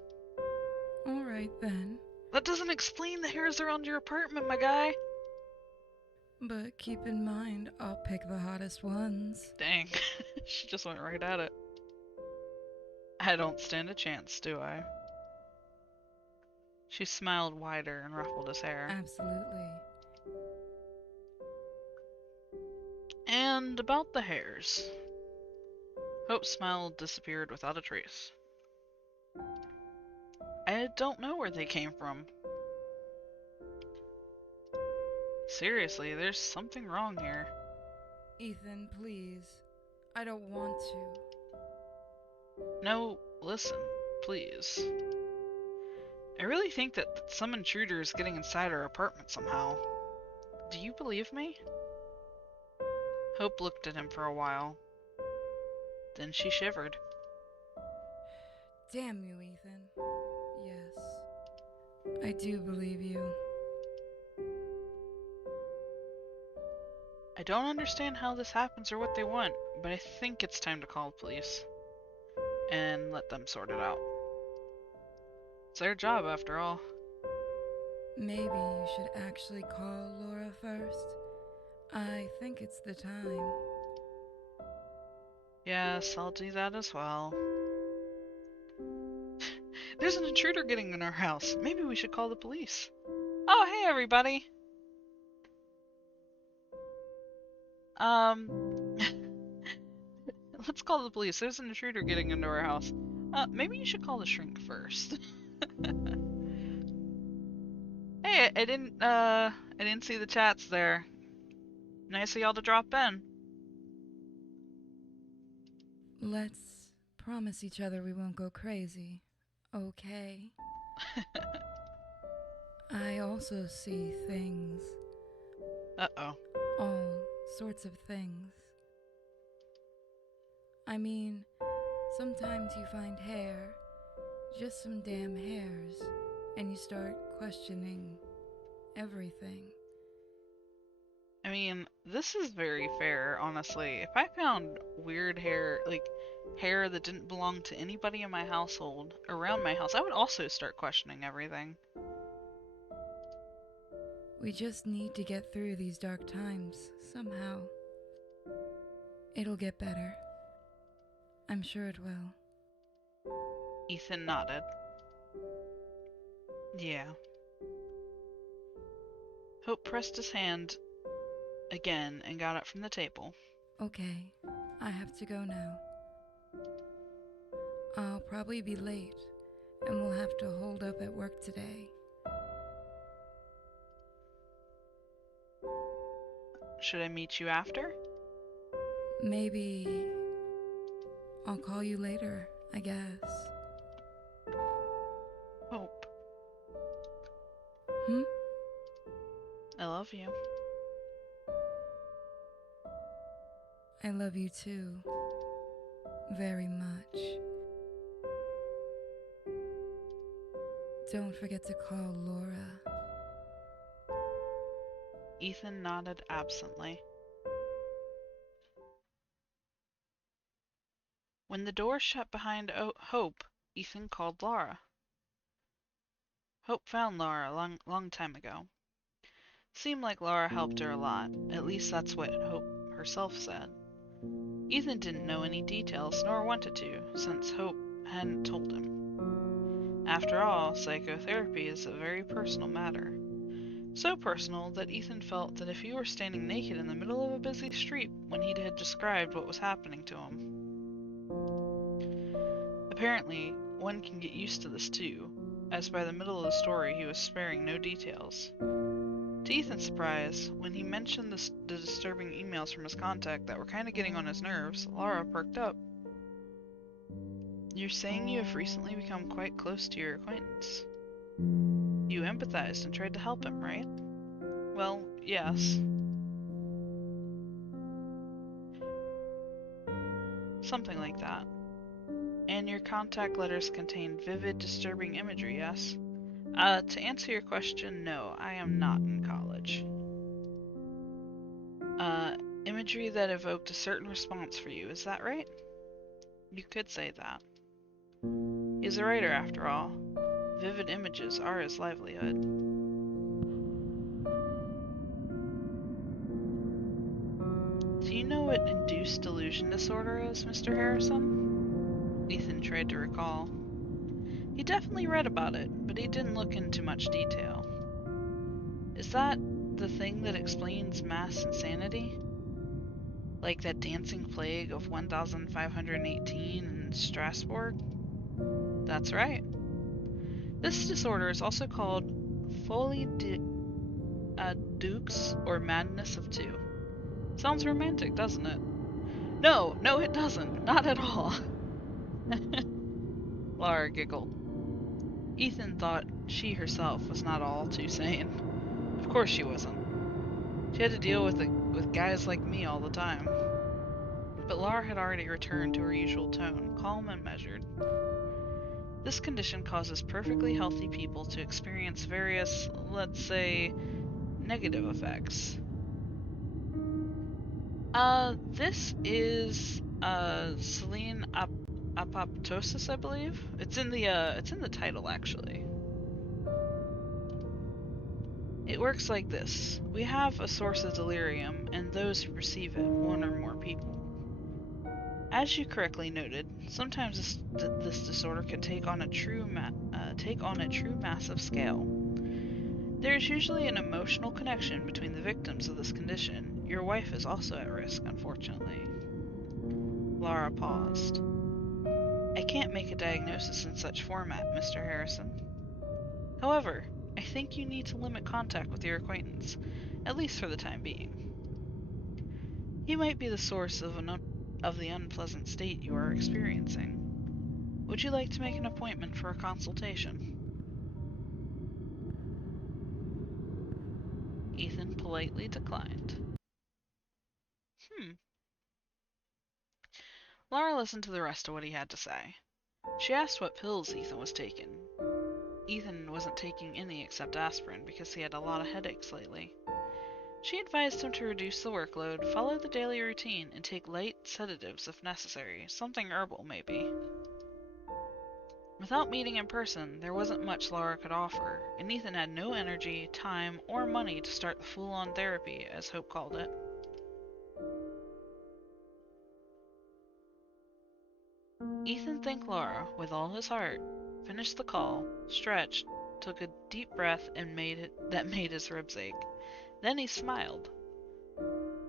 Alright then. That doesn't explain the hairs around your apartment, my guy! But keep in mind, I'll pick the hottest ones. Dang, she just went right at it. I don't stand a chance, do I? She smiled wider and ruffled his hair. Absolutely. And about the hairs. Hope's smile disappeared without a trace. I don't know where they came from. Seriously, there's something wrong here. Ethan, please. I don't want to. No, listen, please. I really think that some intruder is getting inside our apartment somehow. Do you believe me? Hope looked at him for a while. Then she shivered. Damn you, Ethan. Yes. I do believe you. I don't understand how this happens or what they want, but I think it's time to call the police. And let them sort it out. It's their job, after all. Maybe you should actually call Laura first. I think it's the time. Yes, I'll do that as well. There's an intruder getting in our house. Maybe we should call the police. Oh, hey everybody. Let's call the police. There's an intruder getting into our house. Maybe you should call the shrink first. Hey, I didn't see the chats there. Nice of y'all to drop in. Let's promise each other we won't go crazy. Okay? I also see things. Uh-oh. All sorts of things. I mean, sometimes you find hair, just some damn hairs, and you start questioning everything. I mean, this is very fair, honestly. If I found weird hair, like hair that didn't belong to anybody in my household around my house, I would also start questioning everything. We just need to get through these dark times somehow. It'll get better. I'm sure it will. Ethan nodded. Yeah. Hope pressed his hand again and got up from the table. Okay, I have to go now. I'll probably be late, and we'll have to hold up at work today. Should I meet you after? Maybe I'll call you later, I guess. Hope. Hmm? I love you. I love you too. Very much. Don't forget to call Laura. Ethan nodded absently. When the door shut behind Hope, Ethan called Laura. Hope found Laura a long time ago. Seemed like Laura helped her a lot. At least that's what Hope herself said. Ethan didn't know any details, nor wanted to, since Hope hadn't told him. After all, psychotherapy is a very personal matter. So personal that Ethan felt that if he were standing naked in the middle of a busy street when he had described what was happening to him. Apparently, one can get used to this too, as by the middle of the story he was sparing no details. To Ethan's surprise, when he mentioned the disturbing emails from his contact that were kinda getting on his nerves, Laura perked up. You're saying you have recently become quite close to your acquaintance. You empathized and tried to help him, right? Well, yes. Something like that. And your contact letters contained vivid, disturbing imagery, yes? To answer your question, no, I am not in college. Imagery that evoked a certain response for you, is that right? You could say that. He's a writer, after all. Vivid images are his livelihood. Do you know what induced delusion disorder is, Mr. Harrison? Ethan tried to recall. He definitely read about it, but he didn't look into much detail. Is that the thing that explains mass insanity? Like that dancing plague of 1518 in Strasbourg? That's right. This disorder is also called folie deux or madness of two. Sounds romantic, doesn't it? No, it doesn't. Not at all. Laura giggled. Ethan thought she herself was not all too sane. Of course she wasn't. She had to deal with guys like me all the time. But Laura had already returned to her usual tone, calm and measured. This condition causes perfectly healthy people to experience various, let's say, negative effects. This is Selene Apoptosis, I believe. It's in the title actually. It works like this. We have a source of delirium and those who perceive it, one or more people. As you correctly noted, sometimes this disorder can take on a true massive scale. There is usually an emotional connection between the victims of this condition. Your wife is also at risk, unfortunately. Laura paused. I can't make a diagnosis in such format, Mr. Harrison. However, I think you need to limit contact with your acquaintance, at least for the time being. He might be the source of the unpleasant state you are experiencing. Would you like to make an appointment for a consultation? Ethan politely declined. Hmm. Laura listened to the rest of what he had to say. She asked what pills Ethan was taking. Ethan wasn't taking any except aspirin because he had a lot of headaches lately. She advised him to reduce the workload, follow the daily routine, and take light sedatives if necessary, something herbal maybe. Without meeting in person, there wasn't much Laura could offer, and Ethan had no energy, time, or money to start the full-on therapy, as Hope called it. Ethan thanked Laura with all his heart, finished the call, stretched, took a deep breath that made his ribs ache. Then he smiled.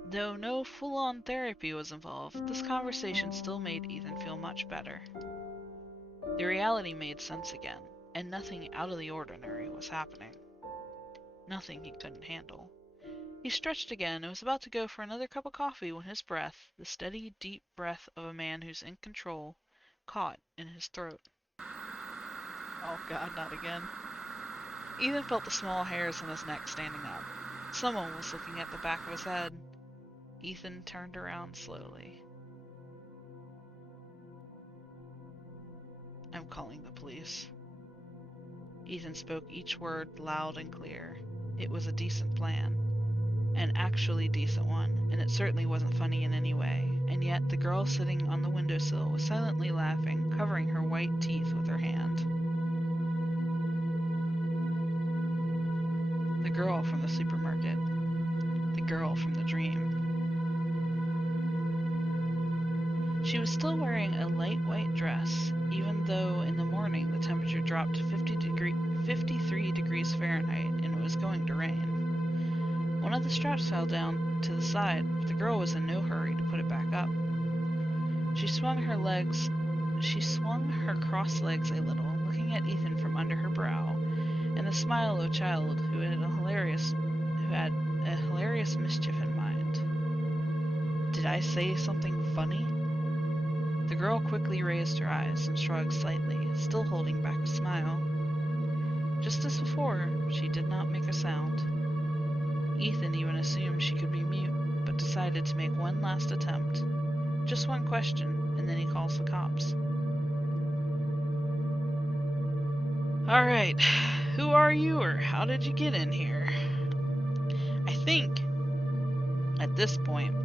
Though no full-on therapy was involved, this conversation still made Ethan feel much better. The reality made sense again, and nothing out of the ordinary was happening. Nothing he couldn't handle. He stretched again and was about to go for another cup of coffee when his breath, the steady, deep breath of a man who's in control, caught in his throat. Oh God, not again. Ethan felt the small hairs on his neck standing up. Someone was looking at the back of his head. Ethan turned around slowly. I'm calling the police. Ethan spoke each word loud and clear. It was a decent plan. An actually decent one, and it certainly wasn't funny in any way, and yet the girl sitting on the windowsill was silently laughing, covering her white teeth with her hand. The girl from the supermarket. The girl from the dream. She was still wearing a light white dress, even though in the morning the temperature dropped to 53 degrees Fahrenheit and it was going to rain. One of the straps fell down to the side, but the girl was in no hurry to put it back up. She swung her crossed legs a little, looking at Ethan from under her brow, and the smile of a child who had a hilarious mischief in mind. Did I say something funny? The girl quickly raised her eyes and shrugged slightly, still holding back a smile. Just as before, she did not make a sound. Ethan even assumed she could be mute, but decided to make one last attempt. Just one question, and then he calls the cops. Alright, who are you or how did you get in here? I think, at this point,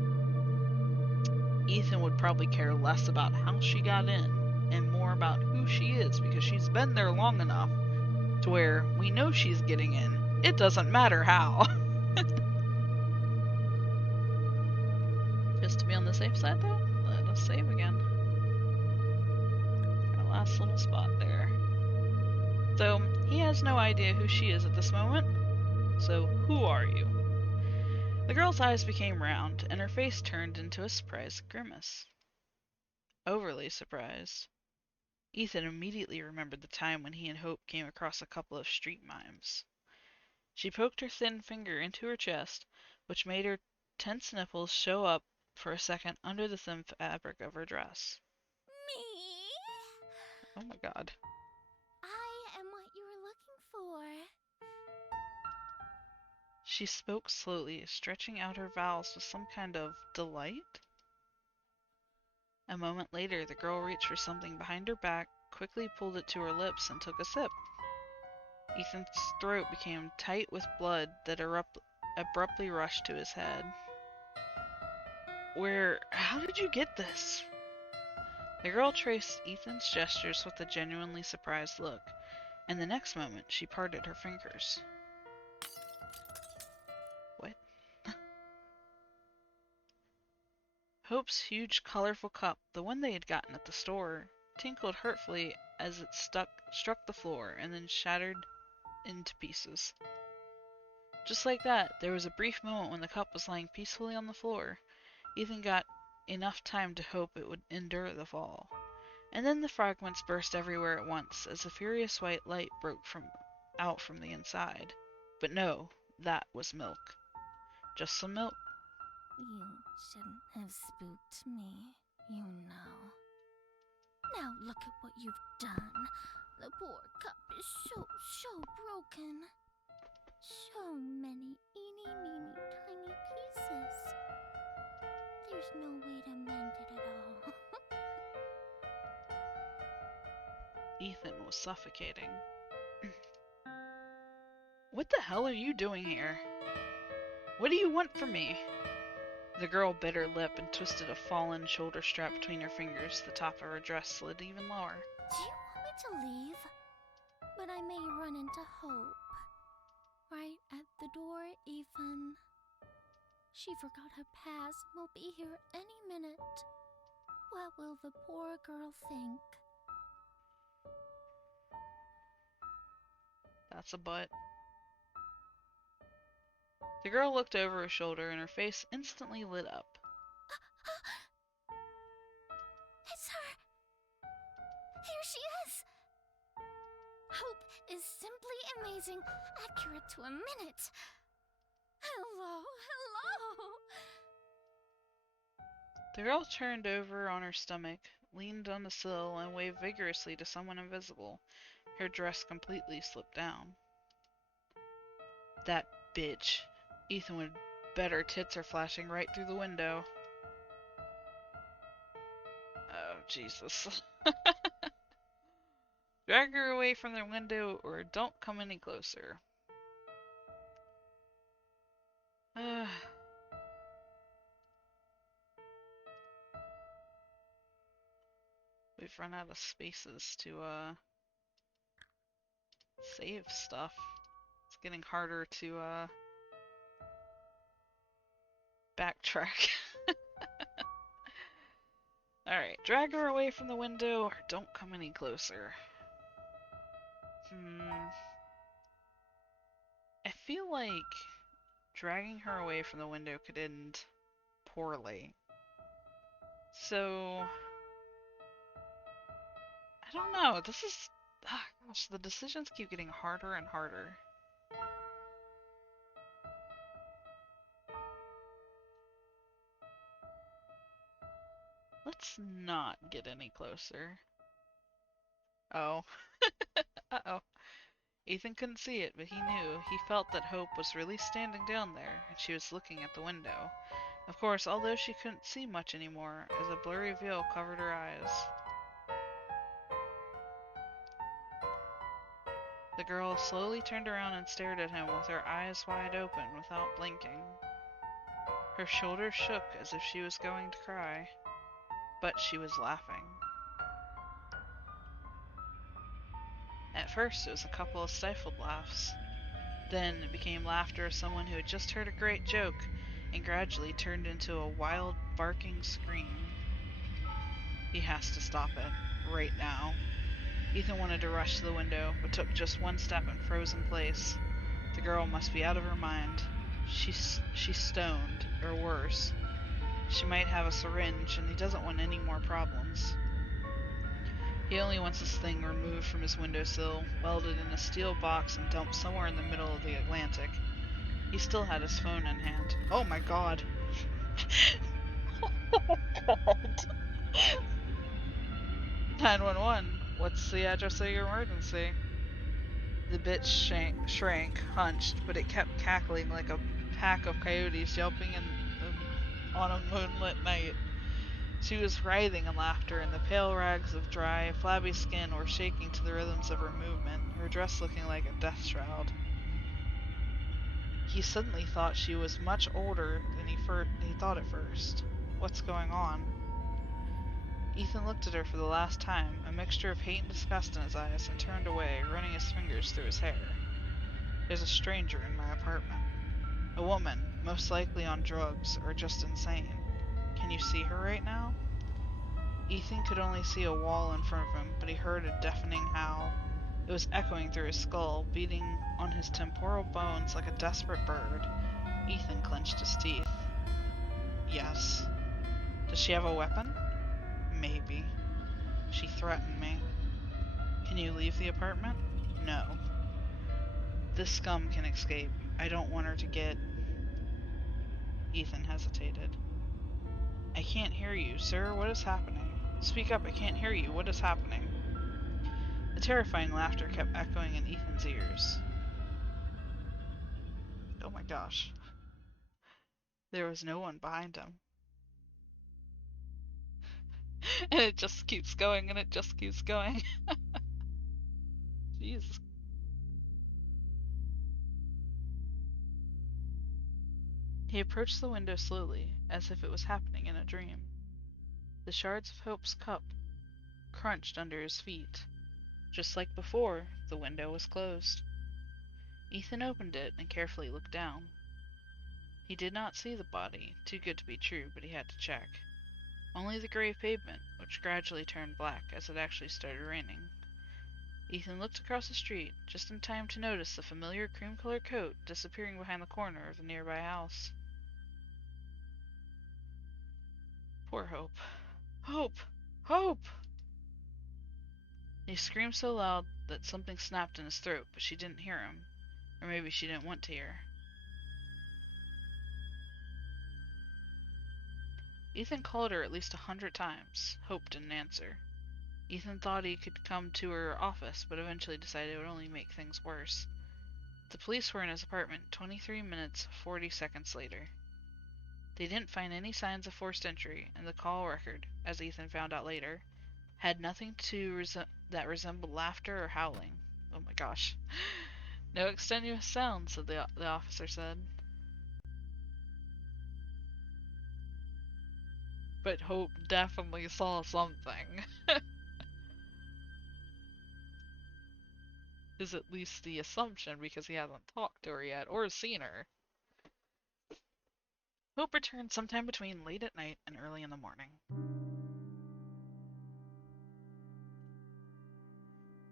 Ethan would probably care less about how she got in and more about who she is because she's been there long enough to where we know she's getting in. It doesn't matter how. Just to be on the safe side though, let us save again. Our last little spot there. So, he has no idea who she is at this moment. So, who are you? The girl's eyes became round, and her face turned into a surprised grimace. Overly surprised. Ethan immediately remembered the time when he and Hope came across a couple of street mimes. She poked her thin finger into her chest, which made her tense nipples show up for a second under the thin fabric of her dress. Me? Oh my God. I am what you were looking for. She spoke slowly, stretching out her vowels with some kind of delight. A moment later, the girl reached for something behind her back, quickly pulled it to her lips, and took a sip. Ethan's throat became tight with blood that abruptly rushed to his head. How did you get this? The girl traced Ethan's gestures with a genuinely surprised look, and the next moment she parted her fingers. What? Hope's huge, colorful cup, the one they had gotten at the store, tinkled hurtfully as it struck the floor and then shattered into pieces. Just like that, there was a brief moment when the cup was lying peacefully on the floor. Ethan got enough time to hope it would endure the fall. And then the fragments burst everywhere at once as a furious white light broke out from the inside. But no, that was milk. Just some milk. You shouldn't have spooked me, you know. Now look at what you've done. The poor cup is so broken. So many teeny tiny pieces. There's no way to mend it at all. Ethan was suffocating. What the hell are you doing here? What do you want from me? The girl bit her lip and twisted a fallen shoulder strap between her fingers. The top of her dress slid even lower. Do you want me to leave? But I may run into Hope. Right at the door, Ethan. She forgot her pass and will be here any minute. What will the poor girl think? That's a butt. The girl looked over her shoulder and her face instantly lit up. It's her! Here she is! Hope is simply amazing, accurate to a minute. Hello, hello! The girl turned over on her stomach, leaned on the sill, and waved vigorously to someone invisible. Her dress completely slipped down. That bitch. Ethan would bet her tits are flashing right through the window. Oh, Jesus. Drag her away from the window or don't come any closer. We've run out of spaces to save stuff. It's getting harder to backtrack. Alright, drag her away from the window or don't come any closer. I feel like dragging her away from the window could end poorly. So I don't know. This is gosh, the decisions keep getting harder and harder. Let's not get any closer. Oh. Uh-oh. Ethan couldn't see it, but he knew. He felt that Hope was really standing down there, and she was looking at the window. Of course, although she couldn't see much anymore, as a blurry veil covered her eyes. The girl slowly turned around and stared at him with her eyes wide open without blinking. Her shoulders shook as if she was going to cry, but she was laughing. At first, it was a couple of stifled laughs. Then it became laughter of someone who had just heard a great joke and gradually turned into a wild, barking scream. He has to stop it, right now. Ethan wanted to rush to the window, but took just one step and froze in place. The girl must be out of her mind. She's stoned, or worse. She might have a syringe, and he doesn't want any more problems. He only wants this thing removed from his windowsill, welded in a steel box, and dumped somewhere in the middle of the Atlantic. He still had his phone in hand. Oh my god. Oh god. 911. What's the address of your emergency? The bitch shrank, hunched, but it kept cackling like a pack of coyotes yelping on a moonlit night. She was writhing in laughter, and the pale rags of dry, flabby skin were shaking to the rhythms of her movement, her dress looking like a death shroud. He suddenly thought she was much older than he thought at first. What's going on? Ethan looked at her for the last time, a mixture of hate and disgust in his eyes, and turned away, running his fingers through his hair. There's a stranger in my apartment. A woman, most likely on drugs, or just insane. Can you see her right now? Ethan could only see a wall in front of him, but he heard a deafening howl. It was echoing through his skull, beating on his temporal bones like a desperate bird. Ethan clenched his teeth. Yes. Does she have a weapon? Maybe. She threatened me. Can you leave the apartment? No. This scum can escape. I don't want her to get... Ethan hesitated. I can't hear you, sir. What is happening? Speak up, I can't hear you. What is happening? The terrifying laughter kept echoing in Ethan's ears. Oh my gosh. There was no one behind him. And it just keeps going and it just keeps going. Jeez. He approached the window slowly, as if it was happening in a dream. The shards of Hope's cup crunched under his feet. Just like before, the window was closed. Ethan opened it and carefully looked down. He did not see the body, too good to be true, but he had to check. Only the gray pavement, which gradually turned black as it actually started raining. Ethan looked across the street, just in time to notice the familiar cream-colored coat disappearing behind the corner of the nearby house. Poor Hope. Hope! Hope! He screamed so loud that something snapped in his throat, but she didn't hear him. Or maybe she didn't want to hear. Ethan called her at least 100 times. Hope didn't answer. Ethan thought he could come to her office, but eventually decided it would only make things worse. The police were in his apartment 23 minutes 40 seconds later. They didn't find any signs of forced entry, and the call record, as Ethan found out later, had nothing that resembled laughter or howling. Oh my gosh. No extraneous sounds, the officer said. But Hope definitely saw something. Is at least the assumption because he hasn't talked to her yet or seen her. Hope returned sometime between late at night and early in the morning.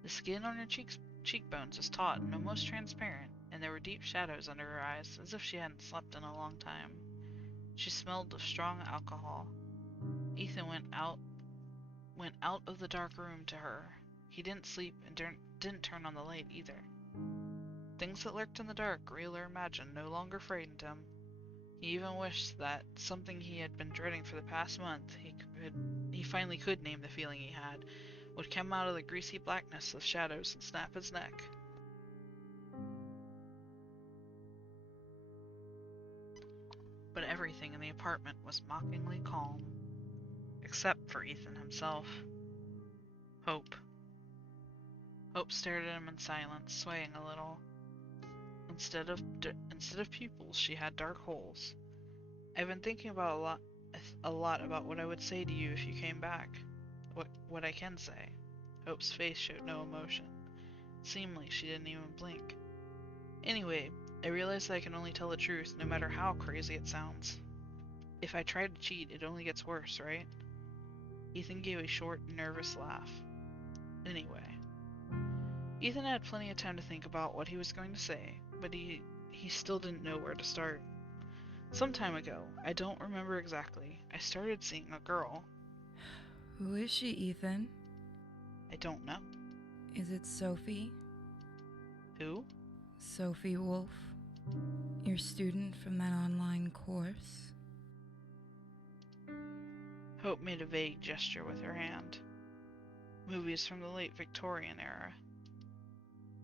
The skin on her cheekbones was taut and almost transparent, and there were deep shadows under her eyes, as if she hadn't slept in a long time. She smelled of strong alcohol. Ethan went out of the dark room to her. He didn't sleep and didn't turn on the light either. Things that lurked in the dark, real or imagined, no longer frightened him. He even wished that something he had been dreading for the past month, he finally could name the feeling he had, would come out of the greasy blackness of shadows and snap his neck. But everything in the apartment was mockingly calm, except for Ethan himself. Hope. Hope stared at him in silence, swaying a little. Instead of pupils, she had dark holes. I've been thinking about a lot about what I would say to you if you came back. What I can say. Hope's face showed no emotion. It seemed like she didn't even blink. Anyway, I realize that I can only tell the truth, no matter how crazy it sounds. If I try to cheat, it only gets worse, right? Ethan gave a short, nervous laugh. Anyway. Ethan had plenty of time to think about what he was going to say, but he still didn't know where to start. Some time ago, I don't remember exactly, I started seeing a girl. Who is she, Ethan? I don't know. Is it Sophie? Who? Sophie Wolf? Your student from that online course? Hope made a vague gesture with her hand. Movies from the late Victorian era.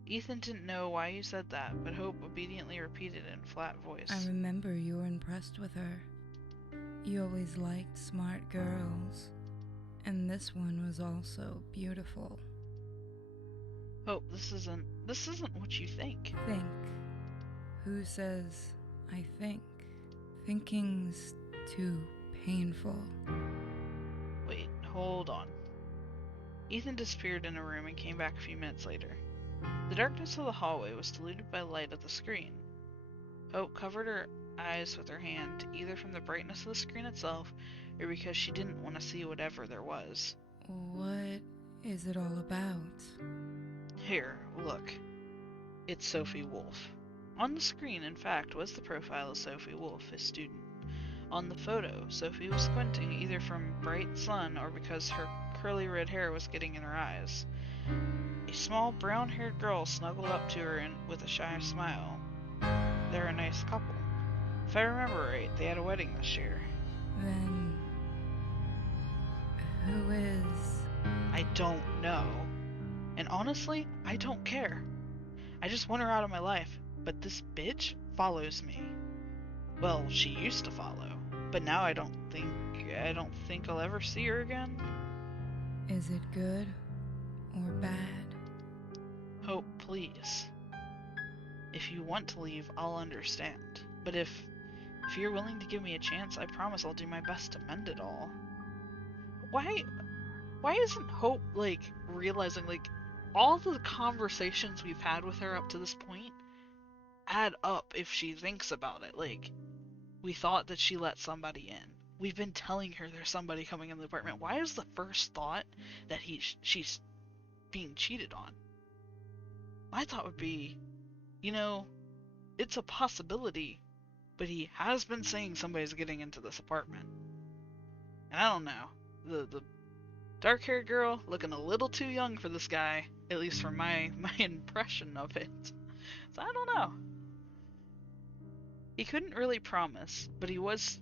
Ethan didn't know why he said that, but Hope obediently repeated it in a flat voice. I remember you were impressed with her. You always liked smart girls. And this one was also beautiful. Hope, this isn't what you think. Think. Who says I think? Thinking's too painful. Wait, hold on. Ethan disappeared in a room and came back a few minutes later. The darkness of the hallway was diluted by the light of the screen. Hope covered her eyes with her hand, either from the brightness of the screen itself, or because she didn't want to see whatever there was. What is it all about? Here, look. It's Sophie Wolf. On the screen, in fact, was the profile of Sophie Wolf, his student. On the photo, Sophie was squinting either from bright sun or because her curly red hair was getting in her eyes. A small brown-haired girl snuggled up to her with a shy smile. They're a nice couple. If I remember right, they had a wedding this year. Then who is... I don't know. And honestly, I don't care. I just want her out of my life, but this bitch follows me. Well, she used to follow, but now I don't think I'll ever see her again. Is it good or bad? Hope, please. If you want to leave, I'll understand. But if you're willing to give me a chance, I promise I'll do my best to mend it all. Why isn't Hope like realizing like all the conversations we've had with her up to this point add up if she thinks about it? Like, we thought that she let somebody in. We've been telling her there's somebody coming in the apartment. Why is the first thought that she's being cheated on? My thought would be, you know, it's a possibility, but he has been saying somebody's getting into this apartment. And I don't know. The dark haired girl looking a little too young for this guy, at least for my impression of it. So I don't know. He couldn't really promise, but he was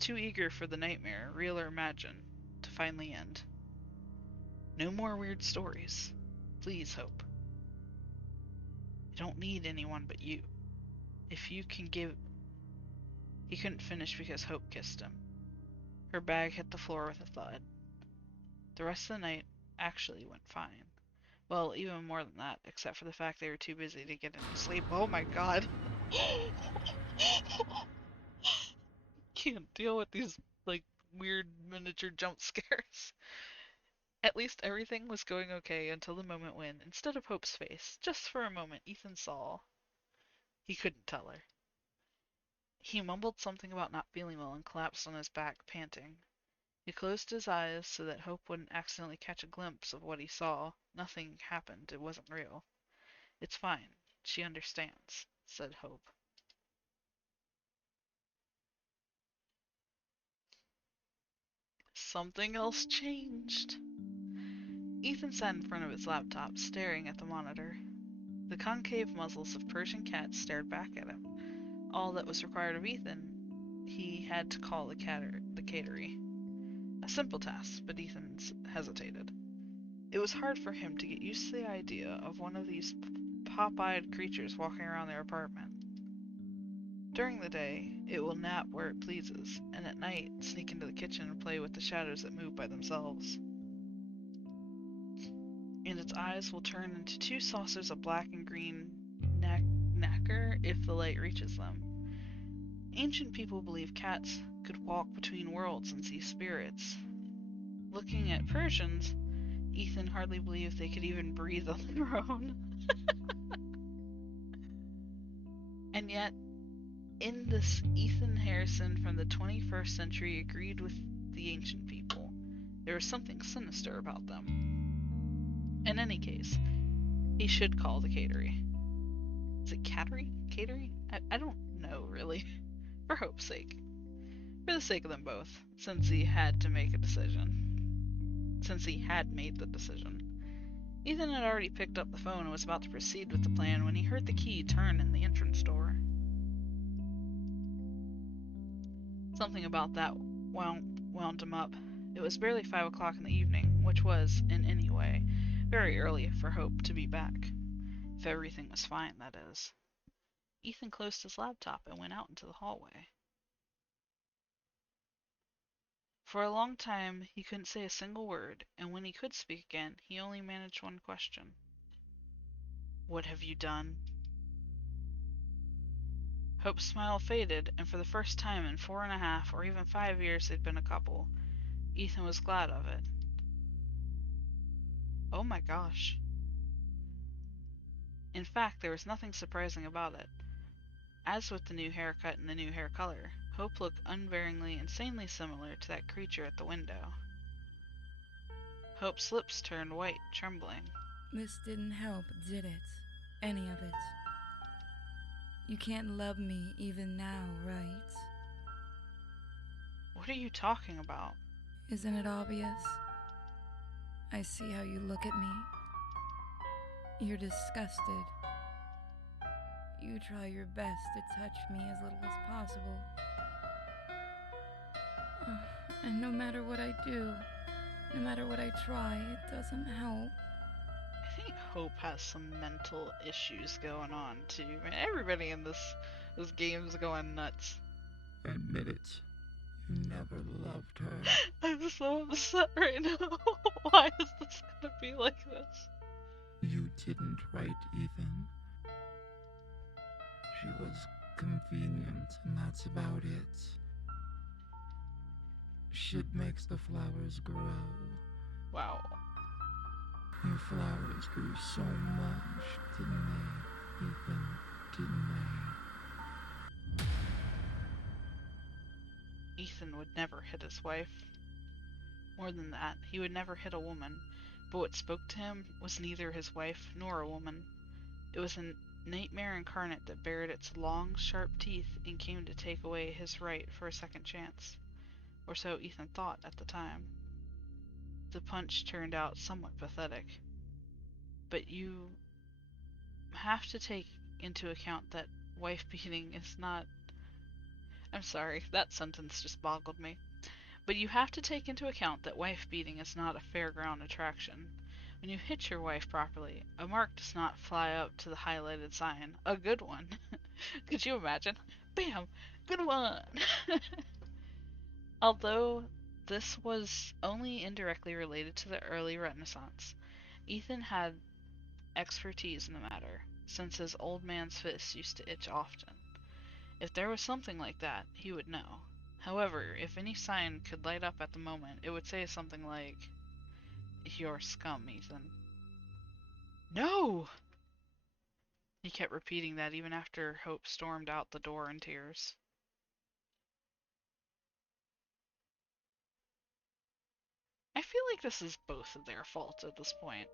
too eager for the nightmare, real or imagined, to finally end. No more weird stories. Please, Hope. I don't need anyone but you. If you can give. He couldn't finish because Hope kissed him. Her bag hit the floor with a thud. The rest of the night actually went fine. Well, even more than that, except for the fact they were too busy to get any sleep. Oh my god. Can't deal with these, like, weird miniature jump scares. At least everything was going okay until the moment when, instead of Hope's face, just for a moment, Ethan saw. He couldn't tell her. He mumbled something about not feeling well and collapsed on his back, panting. He closed his eyes so that Hope wouldn't accidentally catch a glimpse of what he saw. Nothing happened. It wasn't real. It's fine. She understands, said Hope. Something else changed. Ethan sat in front of his laptop, staring at the monitor. The concave muzzles of Persian cats stared back at him. All that was required of Ethan, he had to call the catery. A simple task, but Ethan hesitated. It was hard for him to get used to the idea of one of these pop-eyed creatures walking around their apartment. During the day, it will nap where it pleases, and at night, sneak into the kitchen and play with the shadows that move by themselves. And its eyes will turn into two saucers of black and green nacre if the light reaches them. Ancient people believed cats could walk between worlds and see spirits. Looking at Persians, Ethan hardly believed they could even breathe on their own. And yet, in this, Ethan Harrison from the 21st century agreed with the ancient people. There was something sinister about them. In any case, he should call the catery. Is it cattery? Catering? I don't know, really. For Hope's sake. For the sake of them both, since he had made the decision. Ethan had already picked up the phone and was about to proceed with the plan when he heard the key turn in the entrance door. Something about that wound him up. It was barely 5 o'clock in the evening, which was, in any way, very early for Hope to be back. If everything was fine, that is. Ethan closed his laptop and went out into the hallway. For a long time, he couldn't say a single word, and when he could speak again, he only managed one question. What have you done? Hope's smile faded, and for the first time in 4.5 or even 5 years they'd been a couple, Ethan was glad of it. Oh my gosh. In fact, there was nothing surprising about it. As with the new haircut and the new hair color, Hope looked unvaryingly, insanely similar to that creature at the window. Hope's lips turned white, trembling. This didn't help, did it? Any of it? You can't love me even now, right? What are you talking about? Isn't it obvious? I see how you look at me. You're disgusted. You try your best to touch me as little as possible. And no matter what I do, no matter what I try, it doesn't help. I think Hope has some mental issues going on too. I mean, everybody in this game is going nuts. Admit it. You never loved her. I'm so upset right now. Why is this gonna be like this? You didn't, right, Ethan? She was convenient, and that's about it. Shit makes the flowers grow. Wow. Your flowers grew so much, didn't they, Ethan? Didn't Ethan would never hit his wife. More than that, he would never hit a woman, but what spoke to him was neither his wife nor a woman. It was a nightmare incarnate that bared its long, sharp teeth and came to take away his right for a second chance. Or so Ethan thought at the time. The punch turned out somewhat pathetic. But you have to take into account that wife beating is not. I'm sorry, that sentence just boggled me. But you have to take into account that wife beating is not a fairground attraction. When you hit your wife properly, a mark does not fly up to the highlighted sign. A good one. Could you imagine? Bam! Good one! Although this was only indirectly related to the early Renaissance, Ethan had expertise in the matter, since his old man's fists used to itch often. If there was something like that, he would know. However, if any sign could light up at the moment, it would say something like, "You're scum, Ethan." No! He kept repeating that even after Hope stormed out the door in tears. I feel like this is both of their fault at this point.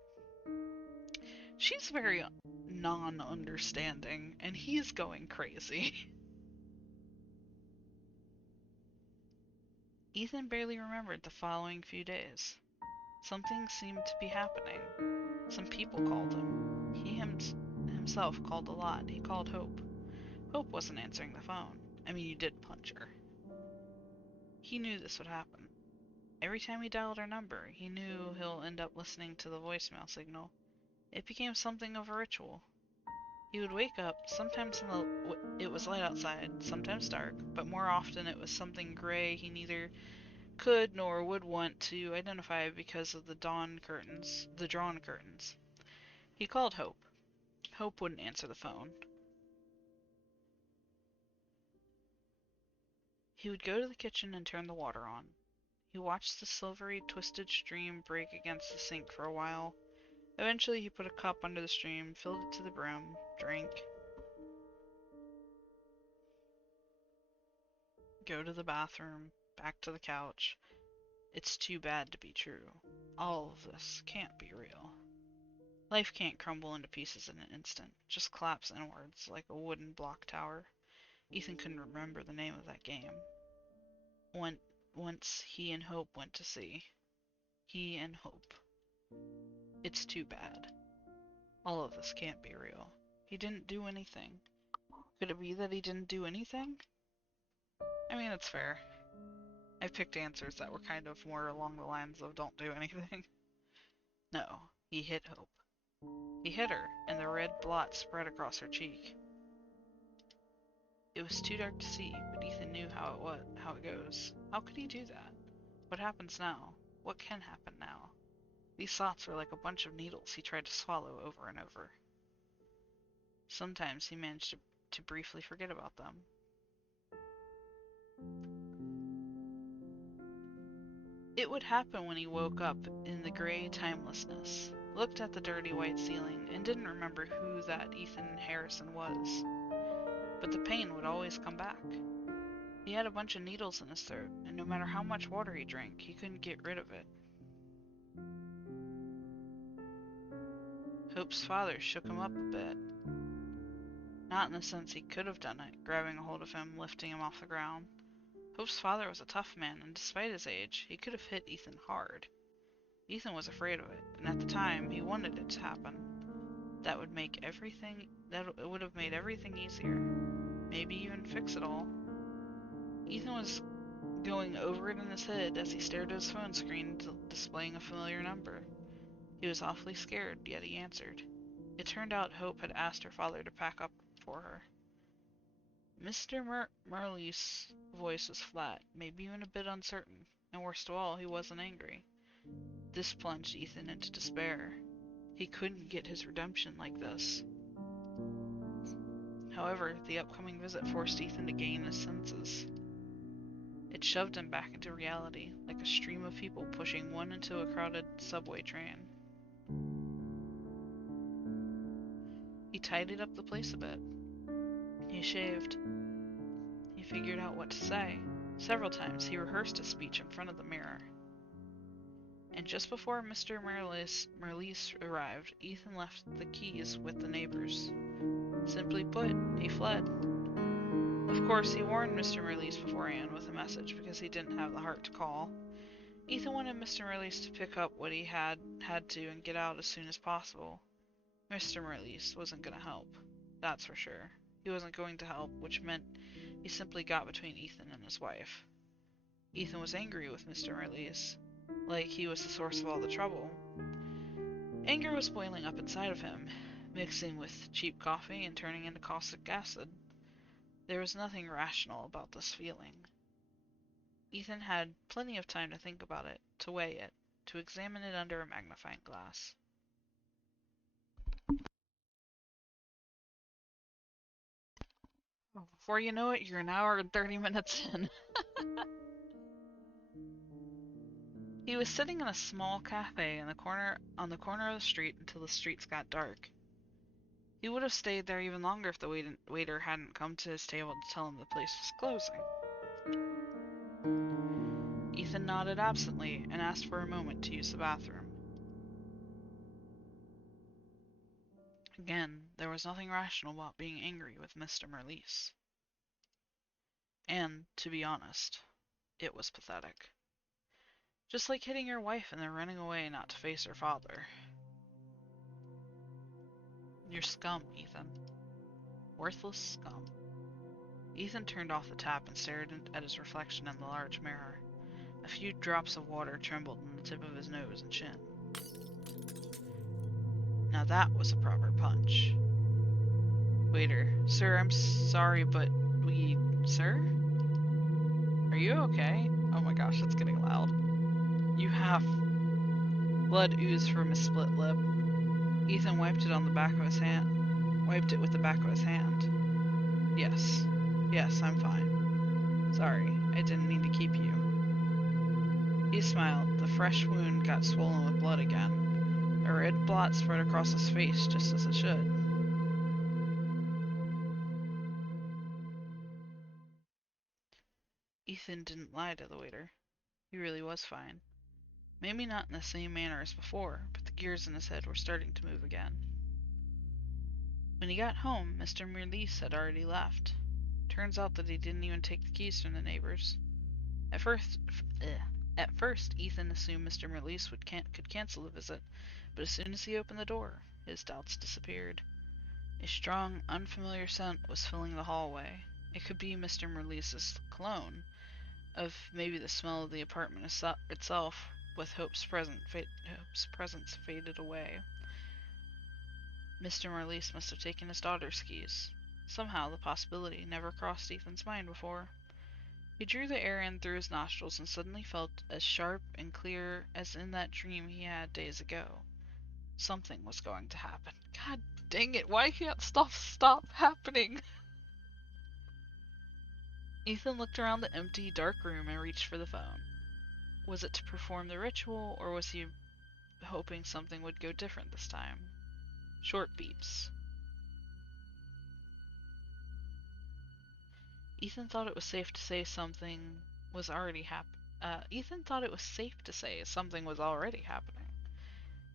She's very non-understanding, and he's going crazy. Ethan barely remembered the following few days. Something seemed to be happening. Some people called him. He himself called a lot. He called Hope. Hope wasn't answering the phone. I mean, you did punch her. He knew this would happen. Every time he dialed her number, he knew he'll end up listening to the voicemail signal. It became something of a ritual. He would wake up, sometimes it was light outside, sometimes dark, but more often it was something gray he neither could nor would want to identify because of the drawn curtains. He called Hope. Hope wouldn't answer the phone. He would go to the kitchen and turn the water on. He watched the silvery, twisted stream break against the sink for a while. Eventually, he put a cup under the stream, filled it to the brim, drank. Go to the bathroom, back to the couch. It's too bad to be true. All of this can't be real. Life can't crumble into pieces in an instant, just collapse inwards like a wooden block tower. Ethan couldn't remember the name of that game. Once he and Hope went to sea. He and Hope. It's too bad. All of this can't be real. He didn't do anything. Could it be that he didn't do anything? I mean, it's fair. I picked answers that were kind of more along the lines of don't do anything. No, he hit Hope. He hit her, and the red blot spread across her cheek. It was too dark to see, but Ethan knew how it goes. How could he do that? What happens now? What can happen now? These thoughts were like a bunch of needles he tried to swallow over and over. Sometimes he managed to briefly forget about them. It would happen when he woke up in the gray timelessness, looked at the dirty white ceiling, and didn't remember who that Ethan Harrison was. But the pain would always come back. He had a bunch of needles in his throat, and no matter how much water he drank, he couldn't get rid of it. Hope's father shook him up a bit. Not in the sense he could have done it, grabbing a hold of him, lifting him off the ground. Hope's father was a tough man, and despite his age, he could have hit Ethan hard. Ethan was afraid of it, and at the time, he wanted it to happen. That would have made everything easier. Maybe even fix it all. Ethan was going over it in his head as he stared at his phone screen, displaying a familiar number. He was awfully scared, yet he answered. It turned out Hope had asked her father to pack up for her. Mr. Marley's voice was flat, maybe even a bit uncertain, and worst of all, he wasn't angry. This plunged Ethan into despair. He couldn't get his redemption like this. However, the upcoming visit forced Ethan to gain his senses. It shoved him back into reality, like a stream of people pushing one into a crowded subway train. He tidied up the place a bit. He shaved. He figured out what to say. Several times he rehearsed his speech in front of the mirror. And just before Mr. Merlis arrived, Ethan left the keys with the neighbors. Simply put, he fled. Of course, he warned Mr. Merlis beforehand with a message because he didn't have the heart to call. Ethan wanted Mr. Merlis to pick up what he had to and get out as soon as possible. Mr. Merlis wasn't going to help, that's for sure. He wasn't going to help, which meant he simply got between Ethan and his wife. Ethan was angry with Mr. Merlis, like he was the source of all the trouble. Anger was boiling up inside of him, mixing with cheap coffee and turning into caustic acid. There was nothing rational about this feeling. Ethan had plenty of time to think about it, to weigh it, to examine it under a magnifying glass. Before you know it, you're an hour and 30 minutes in. He was sitting in a small cafe on the corner of the street until the streets got dark. He would have stayed there even longer if the waiter hadn't come to his table to tell him the place was closing. Ethan nodded absently and asked for a moment to use the bathroom. Again, there was nothing rational about being angry with Mr. Merlis. And, to be honest, it was pathetic. Just like hitting your wife and then running away not to face her father. You're scum, Ethan. Worthless scum. Ethan turned off the tap and stared at his reflection in the large mirror. A few drops of water trembled on the tip of his nose and chin. Now that was a proper punch. Waiter, sir, I'm sorry, but sir? Are you okay? Oh my gosh, it's getting loud. You have... Blood oozed from his split lip. Ethan wiped it with the back of his hand. Yes, I'm fine. Sorry, I didn't mean to keep you. He smiled. The fresh wound got swollen with blood again. A red blot spread across his face, just as it should. Ethan didn't lie to the waiter. He really was fine. Maybe not in the same manner as before, but the gears in his head were starting to move again. When he got home, Mr. Merlis had already left. Turns out that he didn't even take the keys from the neighbors. At first, Ethan assumed Mr. Merlis could cancel the visit, but as soon as he opened the door, his doubts disappeared. A strong, unfamiliar scent was filling the hallway. It could be Mr. Merlis's cologne, of maybe the smell of the apartment itself, with Hope's presence faded away. Mr. Merlis must have taken his daughter's keys. Somehow the possibility never crossed Ethan's mind before. He drew the air in through his nostrils and suddenly felt as sharp and clear as in that dream he had days ago. Something was going to happen. God dang it, why can't stuff stop happening? Ethan looked around the empty, dark room and reached for the phone. Was it to perform the ritual, or was he hoping something would go different this time? Short beeps. Ethan thought it was safe to say something was already happening.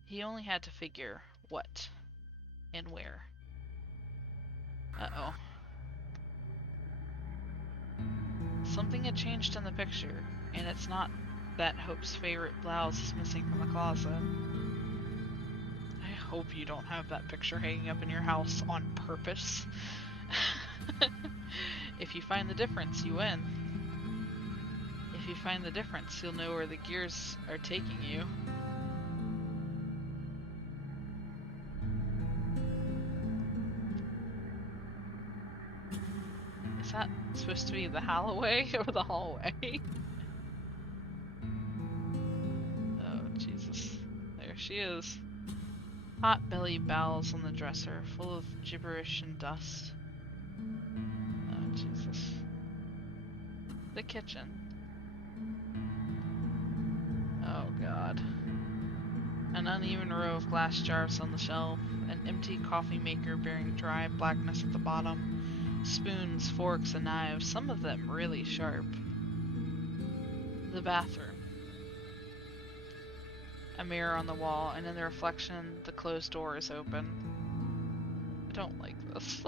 He only had to figure what and where. Uh-oh. Something had changed in the picture, and it's not that Hope's favorite blouse is missing from the closet. I hope you don't have that picture hanging up in your house on purpose. If you find the difference, you win. If you find the difference, you'll know where the gears are taking you. Is that supposed to be the hallway or the hallway? Oh, Jesus. There she is. Hot belly bowels on the dresser, full of gibberish and dust. Oh, Jesus. The kitchen. Oh, God. An uneven row of glass jars on the shelf, an empty coffee maker bearing dry blackness at the bottom, spoons, forks, and knives, some of them really sharp. The bathroom. A mirror on the wall, and in the reflection, the closed door is open. I don't like this.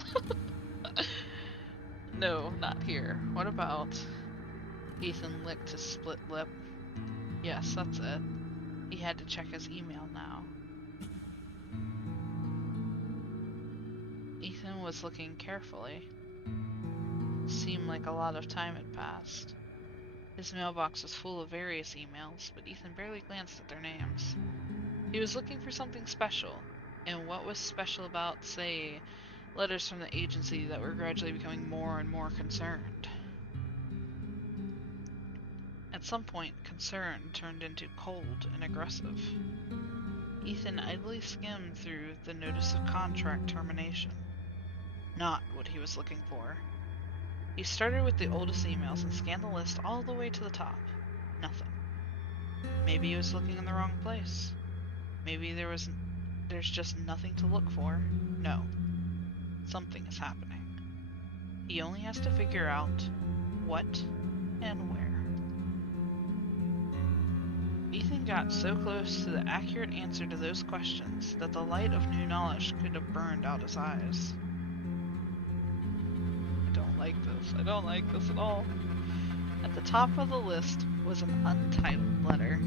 No, not here. What about... Ethan licked his split lip. Yes, that's it. He had to check his email now. Ethan was looking carefully. Seemed like a lot of time had passed. His mailbox was full of various emails, but Ethan barely glanced at their names. He was looking for something special, and what was special about, say, letters from the agency that were gradually becoming more and more concerned? At some point, concern turned into cold and aggressive. Ethan idly skimmed through the notice of contract termination. Not what he was looking for. He started with the oldest emails and scanned the list all the way to the top. Nothing. Maybe he was looking in the wrong place. Maybe there's just nothing to look for. No. Something is happening. He only has to figure out what and where. Ethan got so close to the accurate answer to those questions that the light of new knowledge could have burned out his eyes. I don't like this. I don't like this at all. At the top of the list was an untitled letter.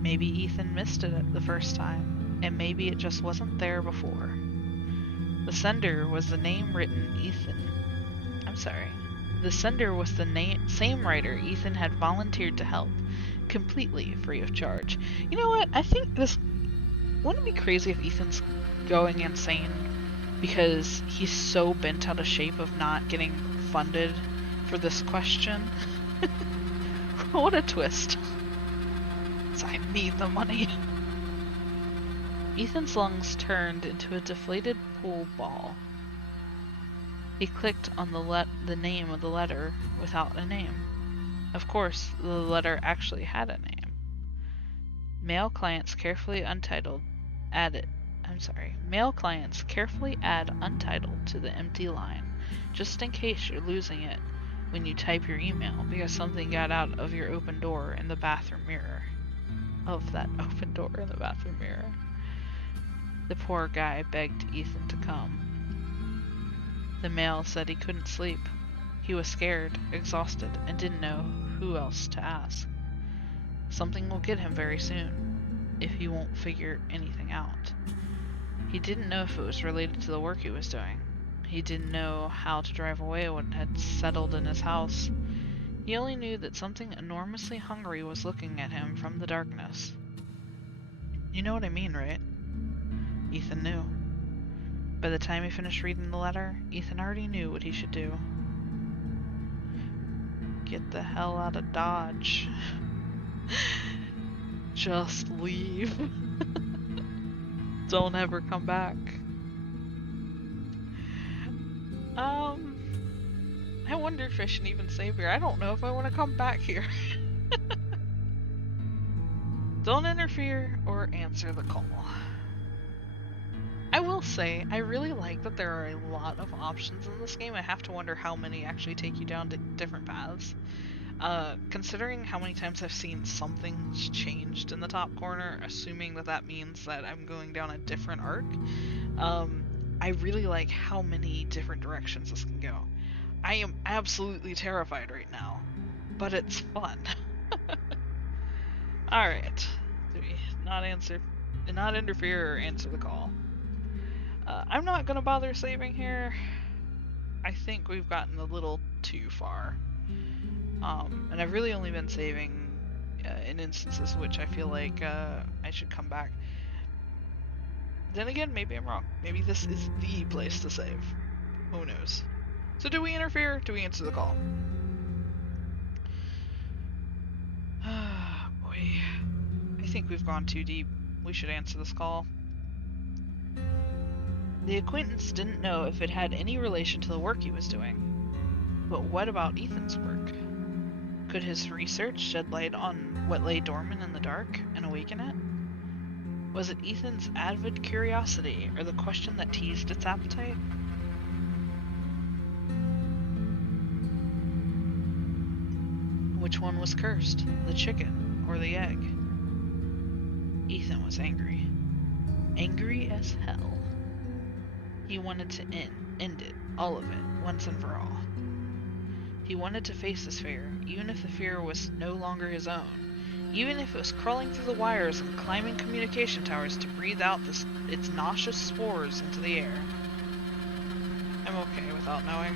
Maybe Ethan missed it the first time, and maybe it just wasn't there before. The sender was the name written Ethan. The sender was the same writer Ethan had volunteered to help, completely free of charge. You know what? I think this... Wouldn't it be crazy if Ethan's going insane because he's so bent out of shape of not getting funded for this question? What a twist. I need the money. Ethan's lungs turned into a deflated pool ball. He clicked on the name of the letter without a name. Of course, the letter actually had a name. Mail clients carefully untitled Mail clients carefully add untitled to the empty line, just in case you're losing it when you type your email because something got out of your open door in the bathroom mirror. Of that open door in the bathroom mirror. The poor guy begged Ethan to come. The mail said he couldn't sleep. He was scared, exhausted, and didn't know who else to ask. Something will get him very soon, if he won't figure anything out. He didn't know if it was related to the work he was doing. He didn't know how to drive away when it had settled in his house. He only knew that something enormously hungry was looking at him from the darkness. You know what I mean, right? Ethan knew. By the time he finished reading the letter, Ethan already knew what he should do. Get the hell out of Dodge. Just leave. Don't ever come back. I wonder if I should even save here. I don't know if I want to come back here. Don't interfere or answer the call. I will say, I really like that there are a lot of options in this game. I have to wonder how many actually take you down to different paths. Considering how many times I've seen something's changed in the top corner, assuming that that means that I'm going down a different arc, I really like how many different directions this can go. I am absolutely terrified right now, but it's fun. Alright. Do we not interfere or answer the call? I'm not gonna bother saving here. I think we've gotten a little too far. And I've really only been saving in instances which I feel like I should come back. Then again, maybe I'm wrong. Maybe this is the place to save. Who knows? So do we interfere? Do we answer the call? Ah, boy. I think we've gone too deep. We should answer this call. The acquaintance didn't know if it had any relation to the work he was doing. But what about Ethan's work? Could his research shed light on what lay dormant in the dark and awaken it? Was it Ethan's avid curiosity or the question that teased its appetite? Which one was cursed, the chicken or the egg? Ethan was angry. Angry as hell. He wanted to end it, all of it, once and for all. He wanted to face his fear, even if the fear was no longer his own. Even if it was crawling through the wires and climbing communication towers to breathe out its nauseous spores into the air. I'm okay without knowing.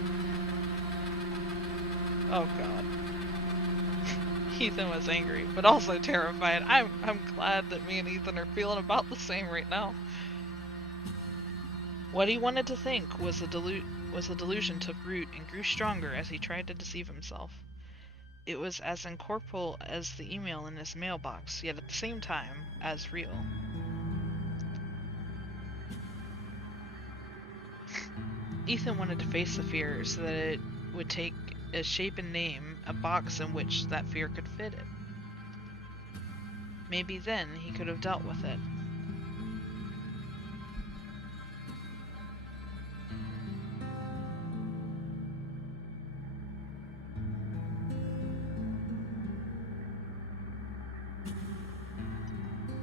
Oh god. Ethan was angry, but also terrified. I'm glad that me and Ethan are feeling about the same right now. What he wanted to think was a delusion took root and grew stronger as he tried to deceive himself. It was as incorporeal as the email in his mailbox, yet at the same time, as real. Ethan wanted to face the fear so that it would take a shape and name, a box in which that fear could fit it. Maybe then he could have dealt with it.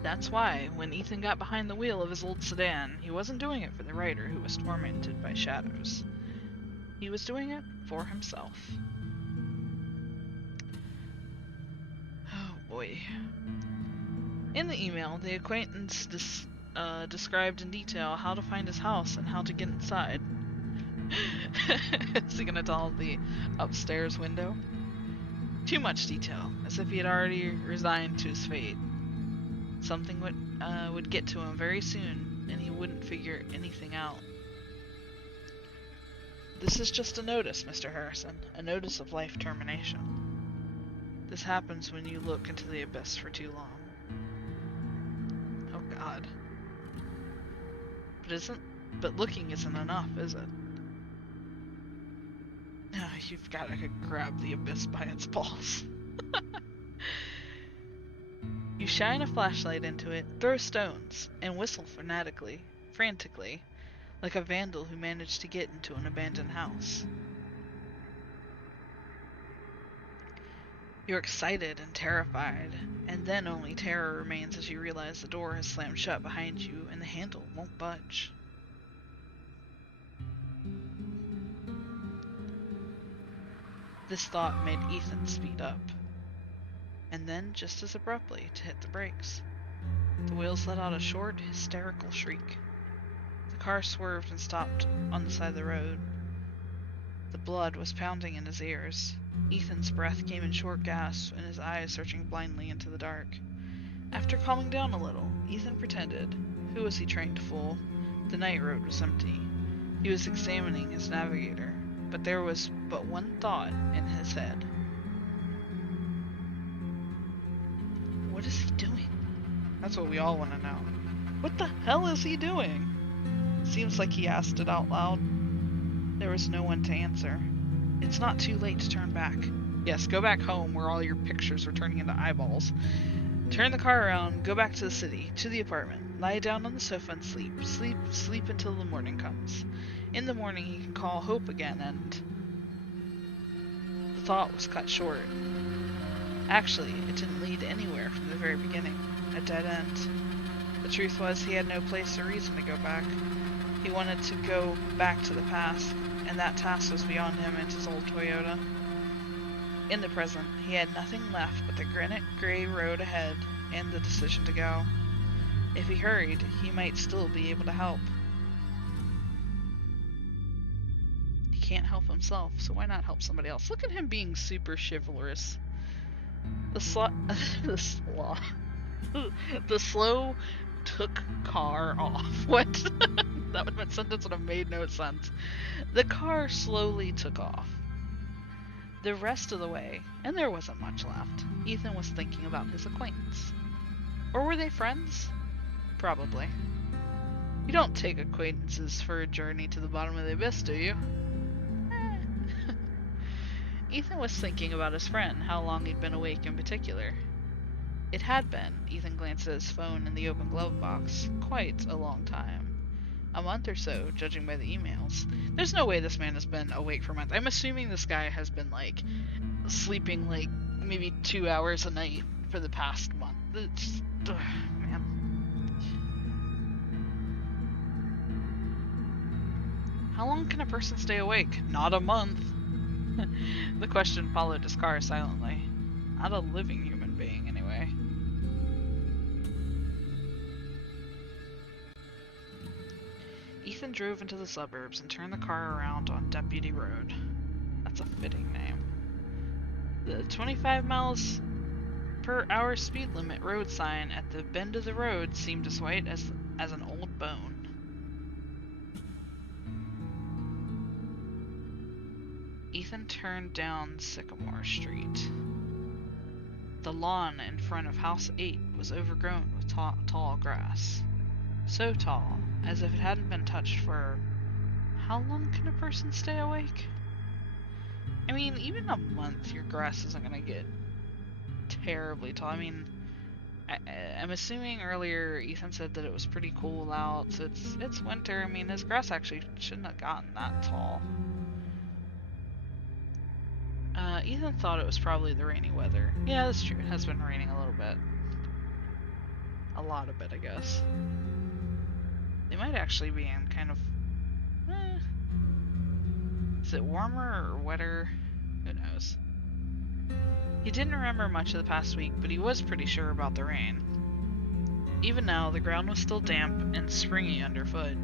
That's why, when Ethan got behind the wheel of his old sedan, he wasn't doing it for the writer who was tormented by shadows. He was doing it for himself. Oh boy. In the email, the acquaintance described in detail how to find his house and how to get inside. Is he gonna tell the upstairs window? Too much detail, as if he had already resigned to his fate. Something would get to him very soon, and he wouldn't figure anything out. This is just a notice, Mr. Harrison, a notice of life termination. This happens when you look into the abyss for too long. Oh god. But looking isn't enough, is it? You've got to grab the abyss by its balls. You shine a flashlight into it, throw stones, and whistle frantically, like a vandal who managed to get into an abandoned house. You're excited and terrified, and then only terror remains as you realize the door has slammed shut behind you and the handle won't budge. This thought made Ethan speed up, and then, just as abruptly, to hit the brakes. The wheels let out a short, hysterical shriek. The car swerved and stopped on the side of the road. The blood was pounding in his ears. Ethan's breath came in short gasps and his eyes searching blindly into the dark. After calming down a little, Ethan pretended. Who was he trying to fool? The night road was empty. He was examining his navigator, but there was but one thought in his head. What is he doing? That's what we all want to know. What the hell is he doing? Seems like he asked it out loud. There was no one to answer. It's not too late to turn back. Yes, go back home where all your pictures are turning into eyeballs. Turn the car around, go back to the city, to the apartment. Lie down on the sofa and sleep. Sleep until the morning comes. In the morning he can call Hope again and... The thought was cut short. Actually, it didn't lead anywhere from the very beginning. A dead end. The truth was he had no place or reason to go back. He wanted to go back to the past, and that task was beyond him and his old Toyota. In the present, he had nothing left but the granite gray road ahead and the decision to go. If he hurried, he might still be able to help. He can't help himself, so why not help somebody else? Look at him being super chivalrous. The slow took car off. What? That sentence would have made no sense. The car slowly took off. The rest of the way, and there wasn't much left, Ethan was thinking about his acquaintance. Or were they friends? Probably. You don't take acquaintances for a journey to the bottom of the abyss, do you? Ethan was thinking about his friend, how long he'd been awake in particular. It had been, Ethan glanced at his phone in the open glove box, quite a long time. A month or so, judging by the emails. There's no way this man has been awake for months. I'm assuming this guy has been, like, sleeping, like, maybe 2 hours a night for the past month. It's, man. How long can a person stay awake? Not a month. The question followed his car silently. Not a living human being, anyway. Ethan drove into the suburbs and turned the car around on Deputy Road. That's a fitting name. The 25 miles per hour speed limit road sign at the bend of the road seemed as white as an old bone. Ethan turned down Sycamore Street. The lawn in front of House 8 was overgrown with tall grass. So tall, as if it hadn't been touched for... How long can a person stay awake? I mean, even a month, your grass isn't gonna get terribly tall. I mean, I'm assuming earlier Ethan said that it was pretty cool out, so it's winter. I mean, his grass actually shouldn't have gotten that tall. Ethan thought it was probably the rainy weather. Yeah, that's true. It has been raining a little bit. A lot of it, I guess. They might actually be in kind of... Is it warmer or wetter? Who knows? He didn't remember much of the past week, but he was pretty sure about the rain. Even now, the ground was still damp and springy underfoot.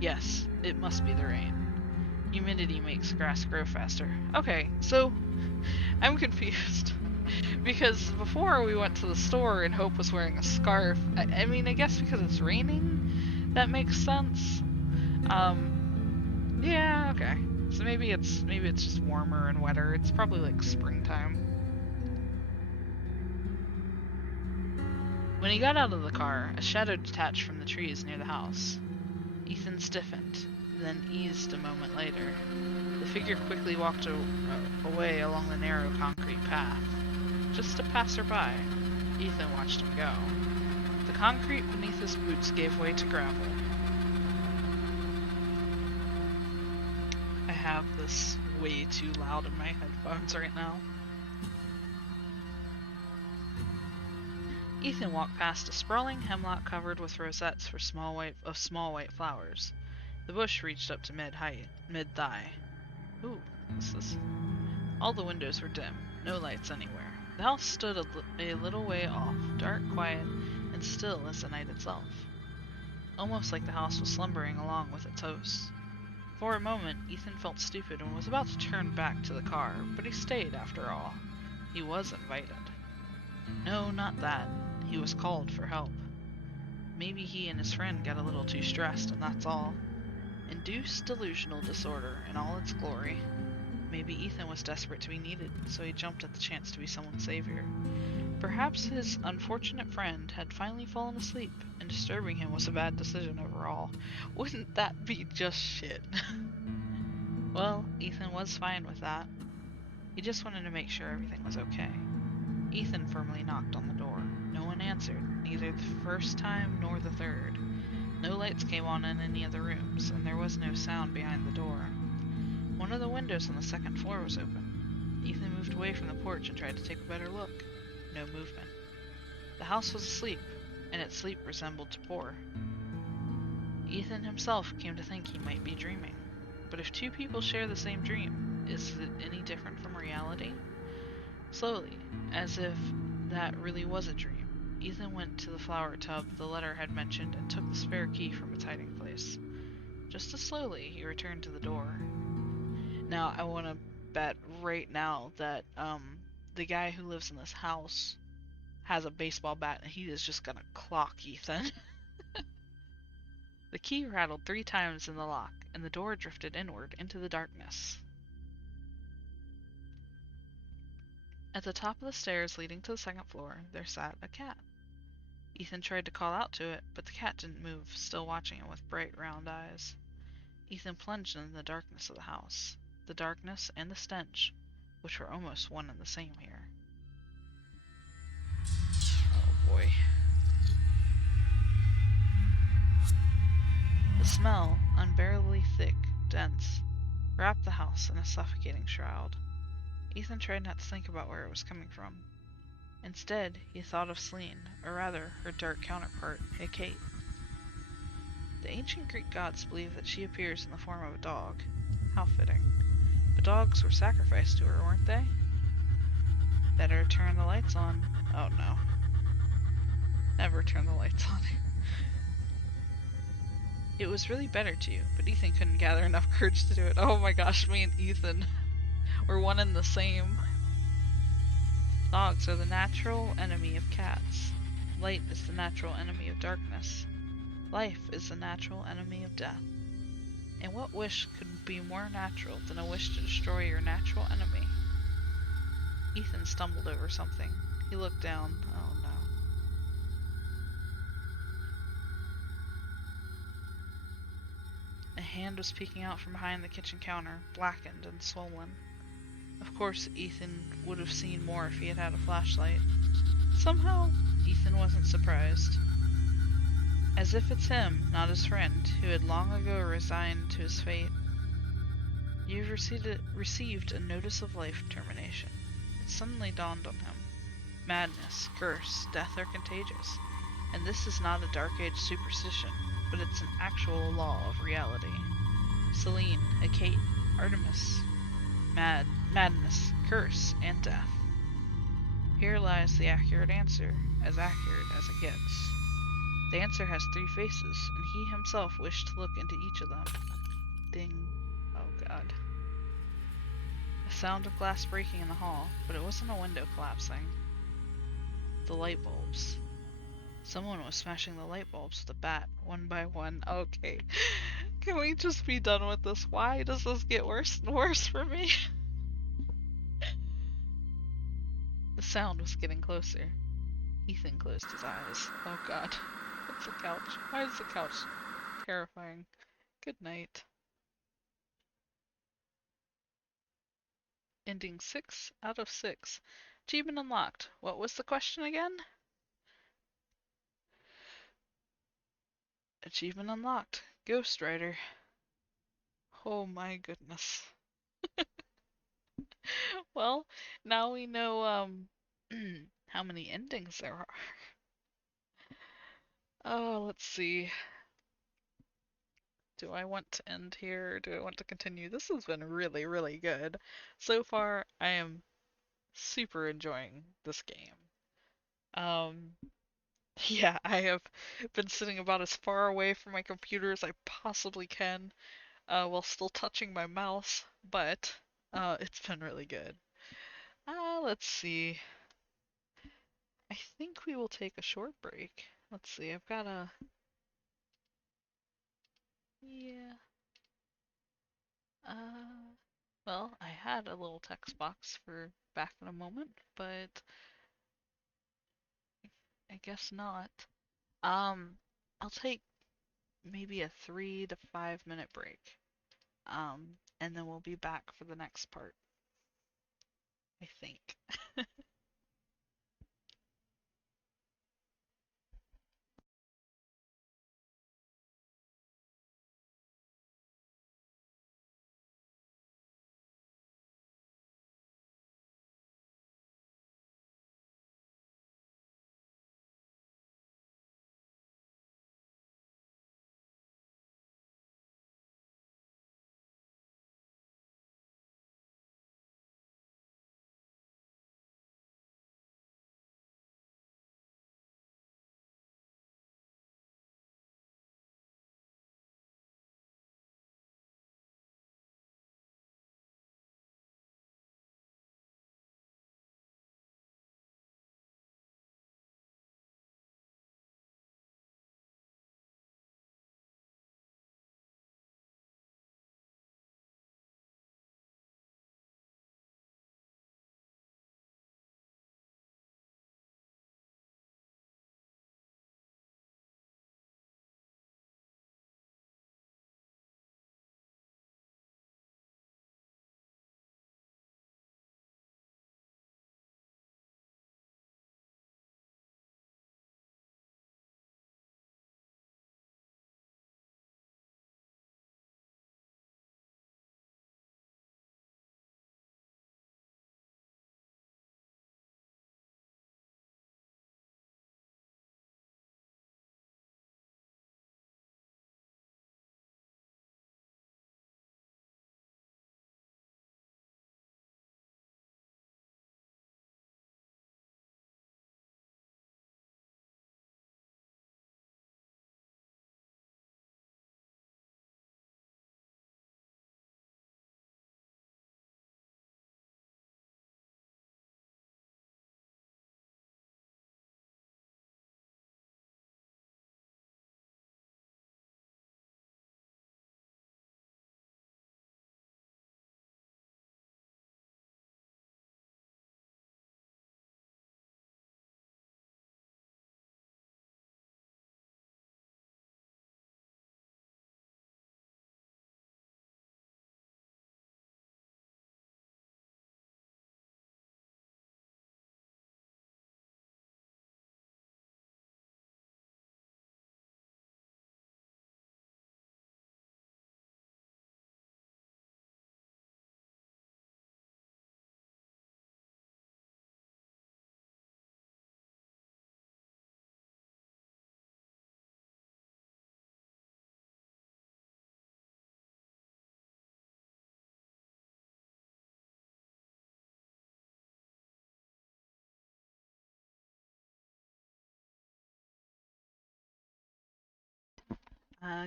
Yes, it must be the rain. Humidity makes grass grow faster. Okay, so I'm confused. Because before we went to the store and Hope was wearing a scarf, I mean, I guess because it's raining, that makes sense. Yeah, okay. So maybe it's just warmer and wetter. It's probably like springtime. When he got out of the car, a shadow detached from the trees near the house. Ethan stiffened, then eased a moment later. The figure quickly walked away along the narrow concrete path. Just a passerby. Ethan watched him go. The concrete beneath his boots gave way to gravel. I have this way too loud in my headphones right now. Ethan walked past a sprawling hemlock covered with rosettes of small white flowers. The bush reached up to mid-thigh. Ooh, what's this? All the windows were dim, no lights anywhere. The house stood a little way off, dark, quiet, and still as the night itself. Almost like the house was slumbering along with its hosts. For a moment, Ethan felt stupid and was about to turn back to the car, but he stayed after all. He was invited. No, not that. He was called for help. Maybe he and his friend got a little too stressed, and that's all. Induced delusional disorder in all its glory. Maybe Ethan was desperate to be needed, so he jumped at the chance to be someone's savior. Perhaps his unfortunate friend had finally fallen asleep, and disturbing him was a bad decision overall. Wouldn't that be just shit? Well, Ethan was fine with that. He just wanted to make sure everything was okay. Ethan firmly knocked on the door. No one answered, neither the first time nor the third. No lights came on in any of the rooms, and there was no sound behind the door. One of the windows on the second floor was open. Ethan moved away from the porch and tried to take a better look. No movement. The house was asleep, and its sleep resembled torpor. Ethan himself came to think he might be dreaming. But if two people share the same dream, is it any different from reality? Slowly, as if that really was a dream, Ethan went to the flower tub the letter had mentioned and took the spare key from its hiding place. Just as slowly, he returned to the door. Now, I want to bet right now that the guy who lives in this house has a baseball bat and he is just gonna clock Ethan. The key rattled 3 times in the lock, and the door drifted inward into the darkness. At the top of the stairs leading to the second floor, there sat a cat. Ethan tried to call out to it, but the cat didn't move, still watching him with bright round eyes. Ethan plunged into the darkness of the house. The darkness and the stench, which were almost one and the same here. Oh boy. The smell, unbearably thick, dense, wrapped the house in a suffocating shroud. Ethan tried not to think about where it was coming from. Instead, he thought of Selene, or rather, her dark counterpart, Hecate. The ancient Greek gods believed that she appears in the form of a dog. How fitting. But dogs were sacrificed to her, weren't they? Better turn the lights on. Oh no. Never turn the lights on. It was really better to, but Ethan couldn't gather enough courage to do it. Oh my gosh, me and Ethan were one and the same. Dogs are the natural enemy of cats. Light is the natural enemy of darkness. Life is the natural enemy of death. And what wish could be more natural than a wish to destroy your natural enemy? Ethan stumbled over something. He looked down. Oh no. A hand was peeking out from behind the kitchen counter, blackened and swollen. Of course, Ethan would have seen more if he had had a flashlight. Somehow, Ethan wasn't surprised. As if it's him, not his friend, who had long ago resigned to his fate. You've received a notice of life termination. It suddenly dawned on him. Madness, curse, death are contagious. And this is not a Dark Age superstition, but it's an actual law of reality. Selene, Hecate, Artemis. Madness, curse, and death. Here lies the accurate answer, as accurate as it gets. The answer has 3 faces, and he himself wished to look into each of them. Ding. Oh god. A sound of glass breaking in the hall, but it wasn't a window collapsing. The light bulbs. Someone was smashing the light bulbs with a bat, one by one. Okay. Can we just be done with this? Why does this get worse and worse for me? The sound was getting closer. Ethan closed his eyes. Oh god. It's a couch. Why is the couch terrifying? Good night. Ending 6 out of 6. Achievement unlocked. What was the question again? Achievement unlocked. Ghostwriter. Oh my goodness. Well, now we know how many endings there are. Oh, let's see. Do I want to end here or do I want to continue? This has been really, really good. So far, I am super enjoying this game. Um, yeah, I have been sitting about as far away from my computer as I possibly can, while still touching my mouse, but it's been really good. Let's see. I think we will take a short break. Let's see, I've got a... Yeah. Uh, well, I had a little text box for back in a moment, but I guess not. Um, I'll take maybe a 3 to 5 minute break. And then we'll be back for the next part, I think.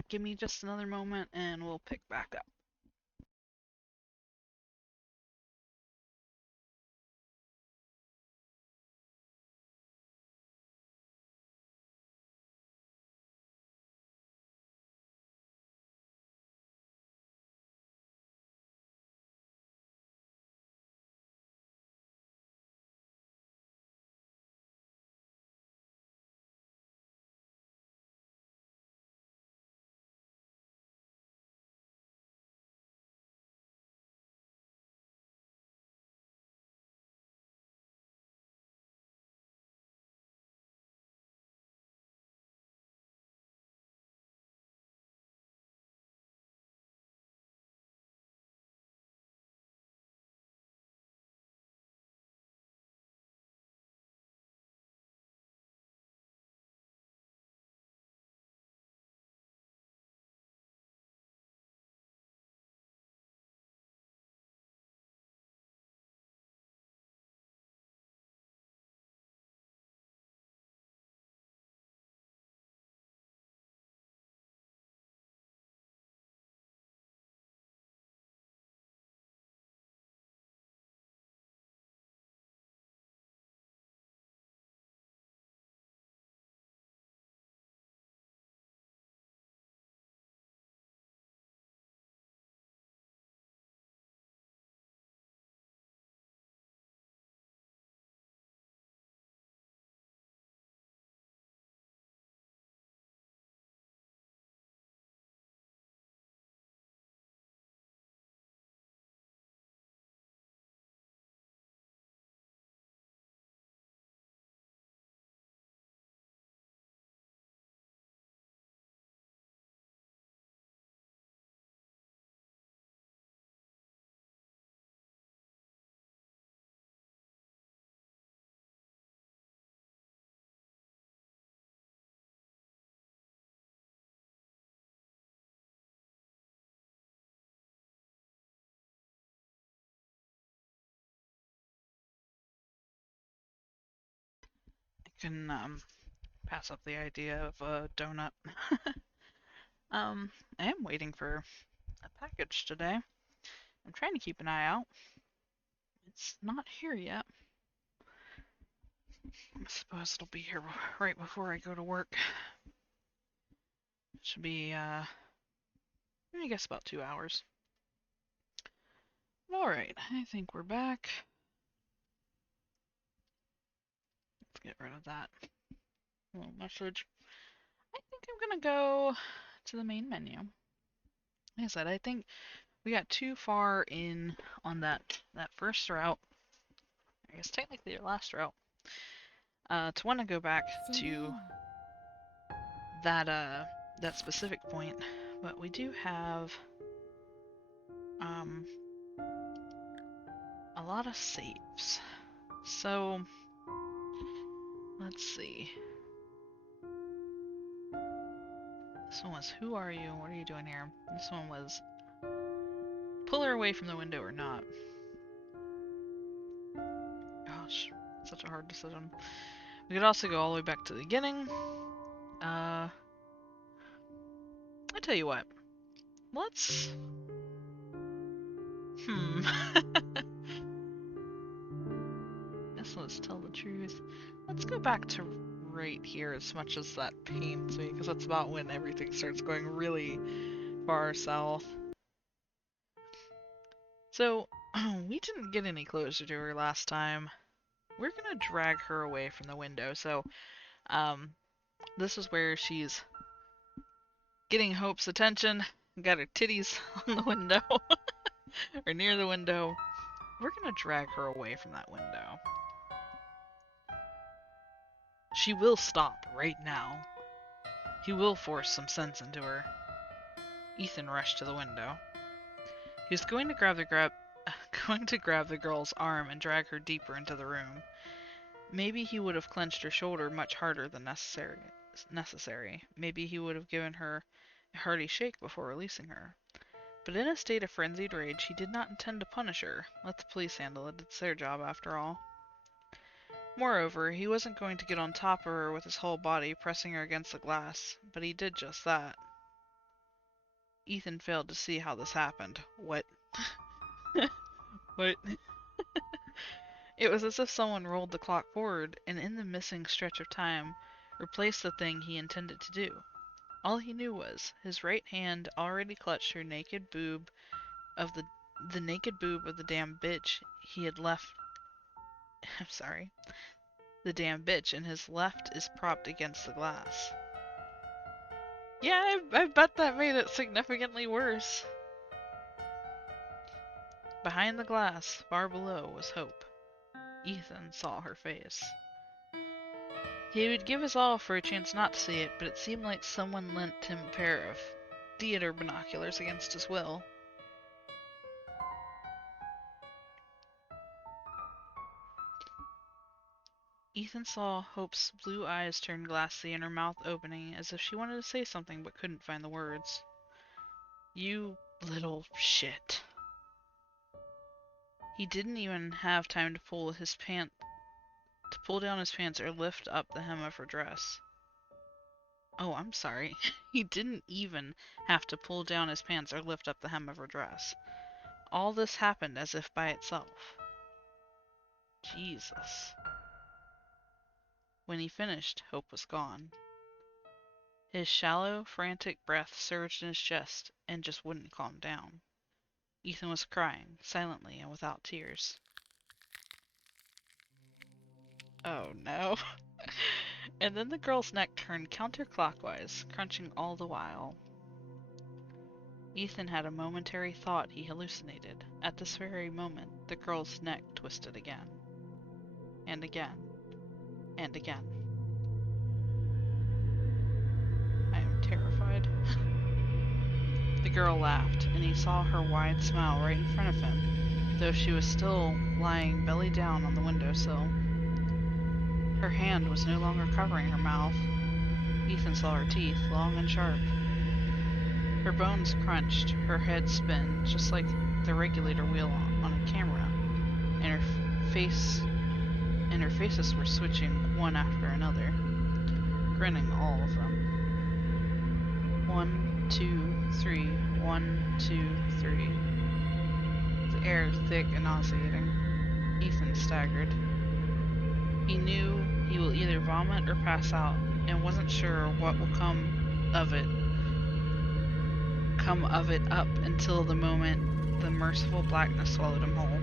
Give me just another moment and we'll pick back up. I can pass up the idea of a donut. I am waiting for a package today. I'm trying to keep an eye out. It's not here yet. I suppose it'll be here right before I go to work. It should be, I guess about 2 hours. Alright, I think we're back. Let's get rid of that little message. I think I'm gonna go to the main menu. Like I said, I think we got too far in on that first route. I guess technically your last route. To want to go back to that specific point, but we do have a lot of saves. So let's see. This one was who are you? What are you doing here? This one was pull her away from the window or not. Gosh, such a hard decision. We could also go all the way back to the beginning. I tell you what. Let's Guess let's tell the truth. Let's go back to right here, as much as that pains me, because that's about when everything starts going really far south. So, we didn't get any closer to her last time. We're gonna drag her away from the window. So, this is where she's getting Hope's attention. Got her titties on the window, or near the window. We're gonna drag her away from that window. She will stop right now. He will force some sense into her. Ethan rushed to the window. He was going to grab the girl's arm and drag her deeper into the room. Maybe he would have clenched her shoulder much harder than necessary. Maybe he would have given her a hearty shake before releasing her. But in a state of frenzied rage, he did not intend to punish her. Let the police handle it. It's their job, after all. Moreover, he wasn't going to get on top of her with his whole body, pressing her against the glass, but he did just that. Ethan failed to see how this happened. What? What? It was as if someone rolled the clock forward and in the missing stretch of time replaced the thing he intended to do. All he knew was his right hand already clutched her naked boob of the naked boob of the damn bitch he had left. I'm sorry. The damn bitch, and his left is propped against the glass. Yeah, I bet that made it significantly worse. Behind the glass, far below, was Hope. Ethan saw her face. He would give his all for a chance not to see it, but it seemed like someone lent him a pair of theater binoculars against his will. Ethan saw Hope's blue eyes turn glassy and her mouth opening as if she wanted to say something but couldn't find the words. You little shit. He didn't even have time to pull down his pants or lift up the hem of her dress. Oh, I'm sorry. He didn't even have to pull down his pants or lift up the hem of her dress. All this happened as if by itself. Jesus. When he finished, Hope was gone. His shallow, frantic breath surged in his chest and just wouldn't calm down. Ethan was crying, silently and without tears. Oh no. And then the girl's neck turned counterclockwise, crunching all the while. Ethan had a momentary thought he hallucinated. At this very moment, the girl's neck twisted again. And again. And again. I am terrified. The girl laughed, and he saw her wide smile right in front of him, though she was still lying belly down on the windowsill. Her hand was no longer covering her mouth. Ethan saw her teeth, long and sharp. Her bones crunched, her head spun, just like the regulator wheel on a camera, and her faces were switching one after another, grinning all of them. 1, 2, 3, 1, 2, 3. The air thick and nauseating. Ethan staggered. He knew he will either vomit or pass out, and wasn't sure what will come of it up until the moment the merciful blackness swallowed him whole.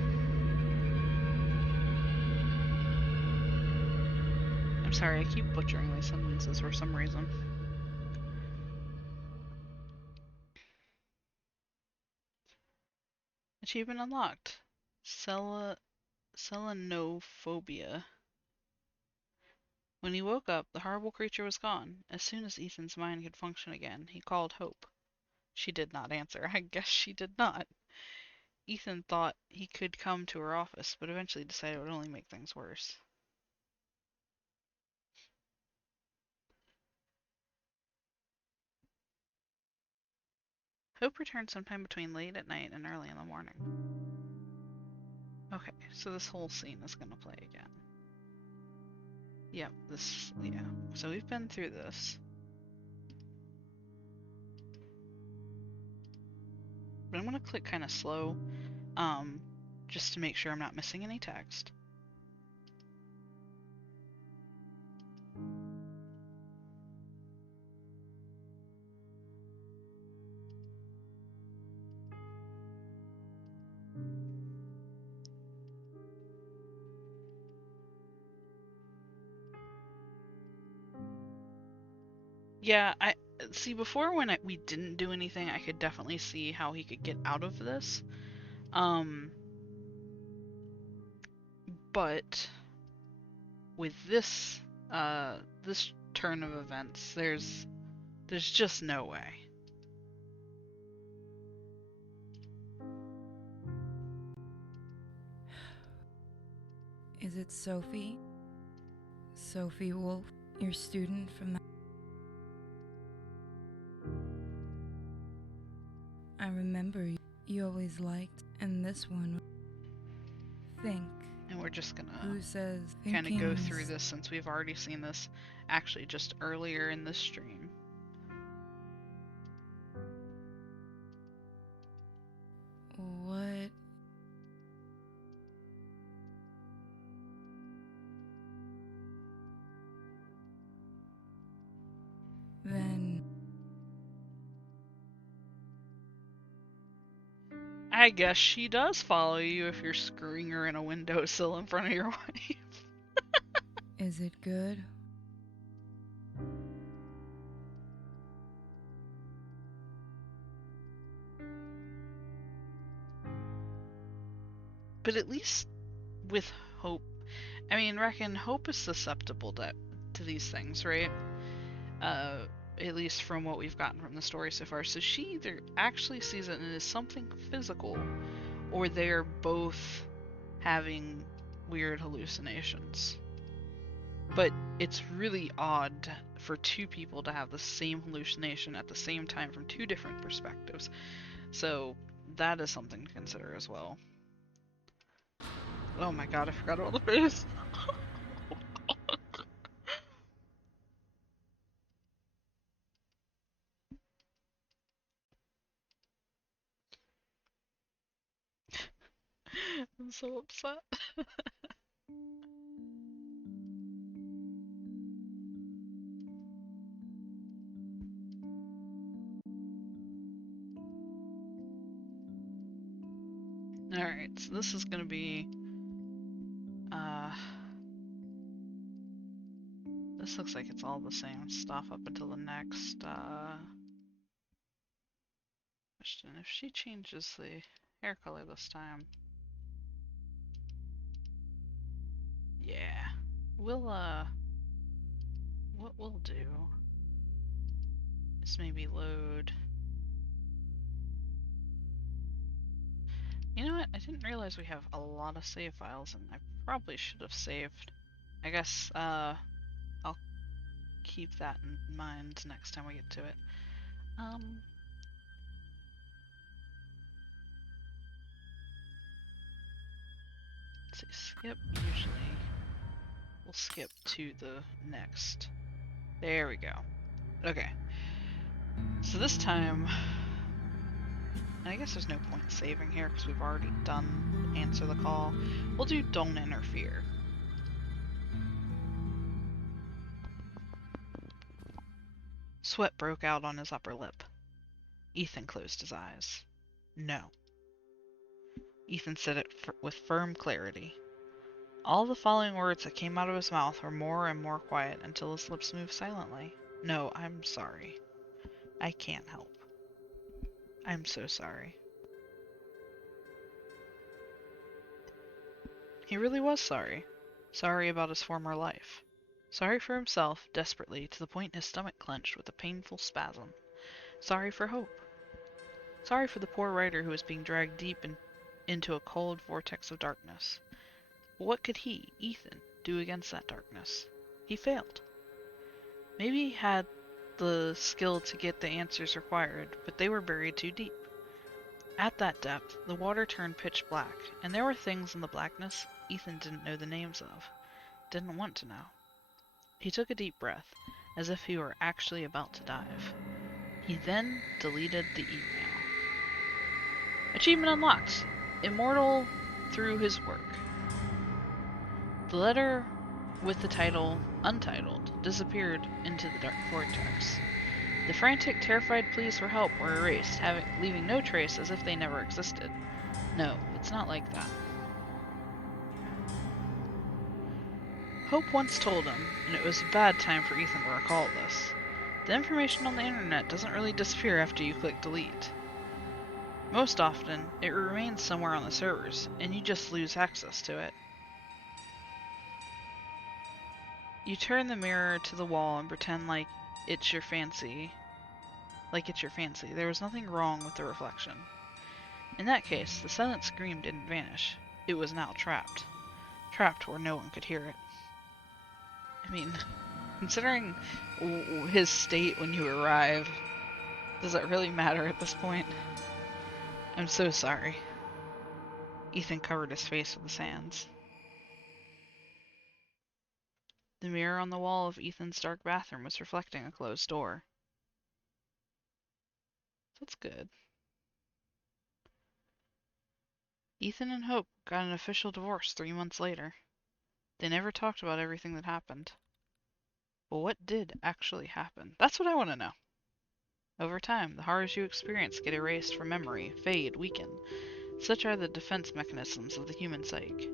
I'm sorry, I keep butchering these sentences for some reason. Achievement unlocked. Selenophobia. When he woke up, the horrible creature was gone. As soon as Ethan's mind could function again, he called Hope. She did not answer. I guess she did not. Ethan thought he could come to her office, but eventually decided it would only make things worse. Hope returned sometime between late at night and early in the morning. Okay, so this whole scene is gonna play again. Yep, yeah. So we've been through this. But I'm gonna click kind of slow, just to make sure I'm not missing any text. Yeah, I see. Before, when we didn't do anything, I could definitely see how he could get out of this. But with this turn of events, there's just no way. Is it Sophie? Sophie Wolf, your student from the... I remember you always liked, and this one... Think. And we're just gonna Who says kind of go thinking through is- this since we've already seen this actually just earlier in this stream. I guess she does follow you if you're screwing her in a windowsill in front of your wife. Is it good? But at least with Hope, I mean, reckon Hope is susceptible to these things, right? Uh, at least from what we've gotten from the story so far. So she either actually sees it and is something physical, or they're both having weird hallucinations. But it's really odd for two people to have the same hallucination at the same time from two different perspectives. So that is something to consider as well. Oh my god, I forgot about the face. I'm so upset. Alright, so this is gonna be this looks like it's all the same stuff up until the next question. If she changes the hair color this time. Yeah. We'll what we'll do is maybe load. You know what? I didn't realize we have a lot of save files, and I probably should have saved. I guess I'll keep that in mind next time we get to it. Let's see, skip. Usually we'll skip to the next. There we go. Okay. So this time, and I guess there's no point saving here because we've already done answer the call. We'll do don't interfere. Sweat broke out on his upper lip. Ethan closed his eyes. No. Ethan said it with firm clarity. All the following words that came out of his mouth were more and more quiet until his lips moved silently. No, I'm sorry. I can't help. I'm so sorry. He really was sorry. Sorry about his former life. Sorry for himself, desperately, to the point his stomach clenched with a painful spasm. Sorry for Hope. Sorry for the poor writer who was being dragged deep into a cold vortex of darkness. But what could he, Ethan, do against that darkness? He failed. Maybe he had the skill to get the answers required, but they were buried too deep. At that depth, the water turned pitch black, and there were things in the blackness Ethan didn't know the names of, didn't want to know. He took a deep breath, as if he were actually about to dive. He then deleted the email. Achievement unlocked! Immortal through his work. The letter with the title Untitled disappeared into the dark vortex. The frantic, terrified pleas for help were erased, leaving no trace as if they never existed. No, it's not like that. Hope once told him, and it was a bad time for Ethan to recall this. The information on the internet doesn't really disappear after you click delete. Most often, it remains somewhere on the servers, and you just lose access to it. You turn the mirror to the wall and pretend like it's your fancy. There was nothing wrong with the reflection. In that case, the silent scream didn't vanish. It was now trapped. Trapped where no one could hear it. I mean, considering his state when you arrive, does it really matter at this point? I'm so sorry. Ethan covered his face with his hands. The mirror on the wall of Ethan's dark bathroom was reflecting a closed door. That's good. Ethan and Hope got an official divorce 3 months later. They never talked about everything that happened. But what did actually happen? That's what I want to know. Over time, the horrors you experience get erased from memory, fade, weaken. Such are the defense mechanisms of the human psyche.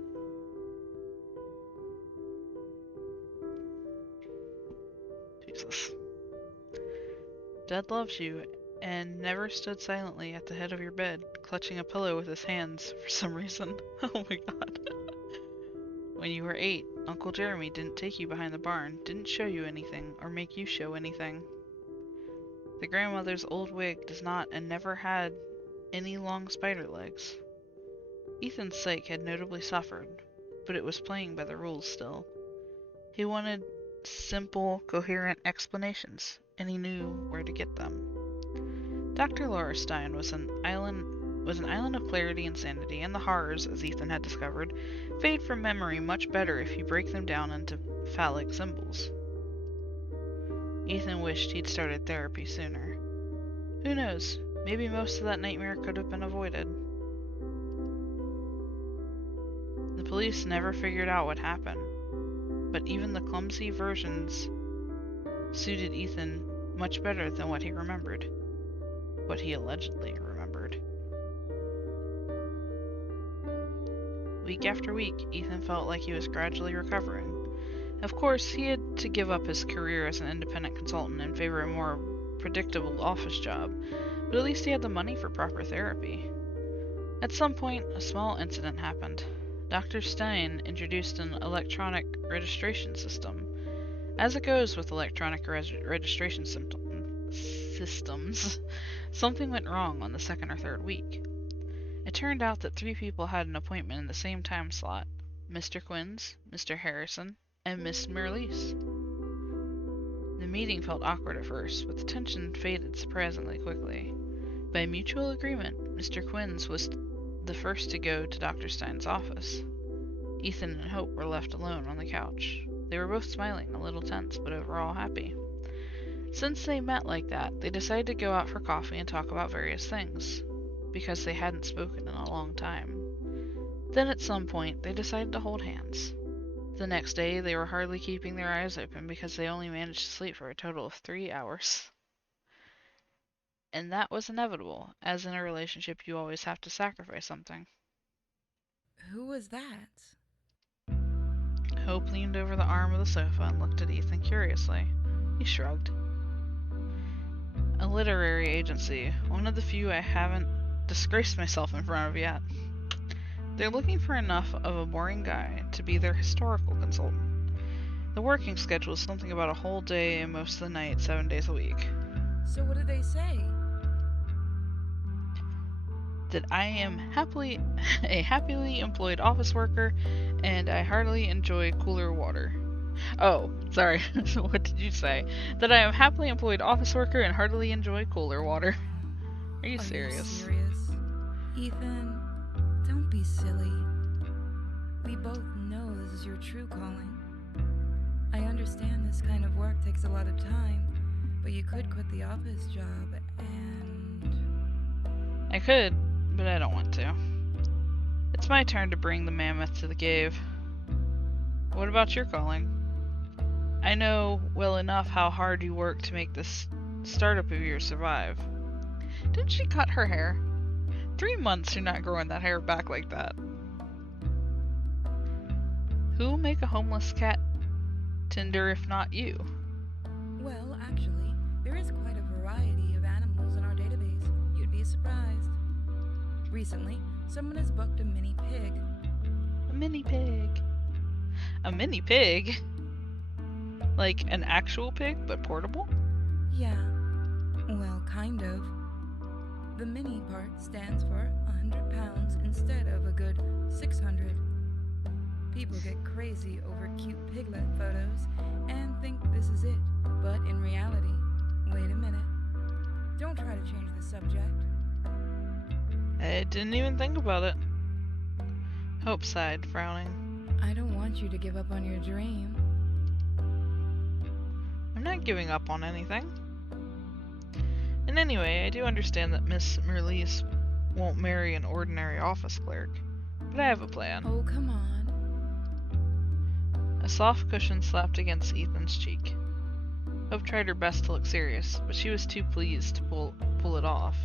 Jesus. Dad loves you and never stood silently at the head of your bed, clutching a pillow with his hands for some reason. Oh my god. When you were 8, Uncle Jeremy didn't take you behind the barn, didn't show you anything, or make you show anything. The grandmother's old wig does not and never had any long spider legs. Ethan's psyche had notably suffered, but it was playing by the rules still. He wanted simple, coherent explanations, and he knew where to get them. Dr. Laurstein was an island of clarity and sanity, and the horrors, as Ethan had discovered, fade from memory much better if you break them down into phallic symbols. Ethan wished he'd started therapy sooner. Who knows, maybe most of that nightmare could have been avoided. The police never figured out what happened, but even the clumsy versions suited Ethan much better than what he remembered. What he allegedly remembered. Week after week, Ethan felt like he was gradually recovering. Of course, he had to give up his career as an independent consultant in favor of a more predictable office job, but at least he had the money for proper therapy. At some point, a small incident happened. Dr. Stein introduced an electronic registration system. As it goes with electronic registration systems, something went wrong on the second or third week. It turned out that 3 people had an appointment in the same time slot: Mr. Quinns, Mr. Harrison, and Miss Merleese. The meeting felt awkward at first, but the tension faded surprisingly quickly. By mutual agreement, Mr. Quinns was the first to go to Dr. Stein's office. Ethan and Hope were left alone on the couch. They were both smiling, a little tense, but overall happy. Since they met like that, they decided to go out for coffee and talk about various things, because they hadn't spoken in a long time. Then at some point, they decided to hold hands. The next day, they were hardly keeping their eyes open because they only managed to sleep for a total of 3 hours. And that was inevitable, as in a relationship you always have to sacrifice something. Who was that? Hope leaned over the arm of the sofa and looked at Ethan curiously. He shrugged. A literary agency, one of the few I haven't disgraced myself in front of yet. They're looking for enough of a boring guy to be their historical consultant. The working schedule is something about a whole day and most of the night, 7 days a week. So what did they say? That I am a happily employed office worker, and I heartily enjoy cooler water. Oh, sorry. What did you say? That I am a happily employed office worker and heartily enjoy cooler water. Are you serious? Ethan, don't be silly. We both know this is your true calling. I understand this kind of work takes a lot of time, but you could quit the office job and... I could, but I don't want to. It's my turn to bring the mammoth to the cave. What about your calling? I know well enough how hard you work to make this startup of yours survive. Didn't she cut her hair? 3 months you're not growing that hair back like that. Who'll make a homeless cat Tinder if not you? Well, actually, there is quite a variety of animals in our database. You'd be surprised. Recently, someone has booked a mini pig. A mini pig? A mini pig? Like an actual pig, but portable? Yeah. Well, kind of. The mini part stands for 100 pounds instead of a good 600. People get crazy over cute piglet photos and think this is it, but in reality, wait a minute. Don't try to change the subject. I didn't even think about it. Hope sighed, frowning. I don't want you to give up on your dream. I'm not giving up on anything. And anyway, I do understand that Miss Merleese won't marry an ordinary office clerk, but I have a plan. Oh, come on. A soft cushion slapped against Ethan's cheek. Hope tried her best to look serious, but she was too pleased to pull it off.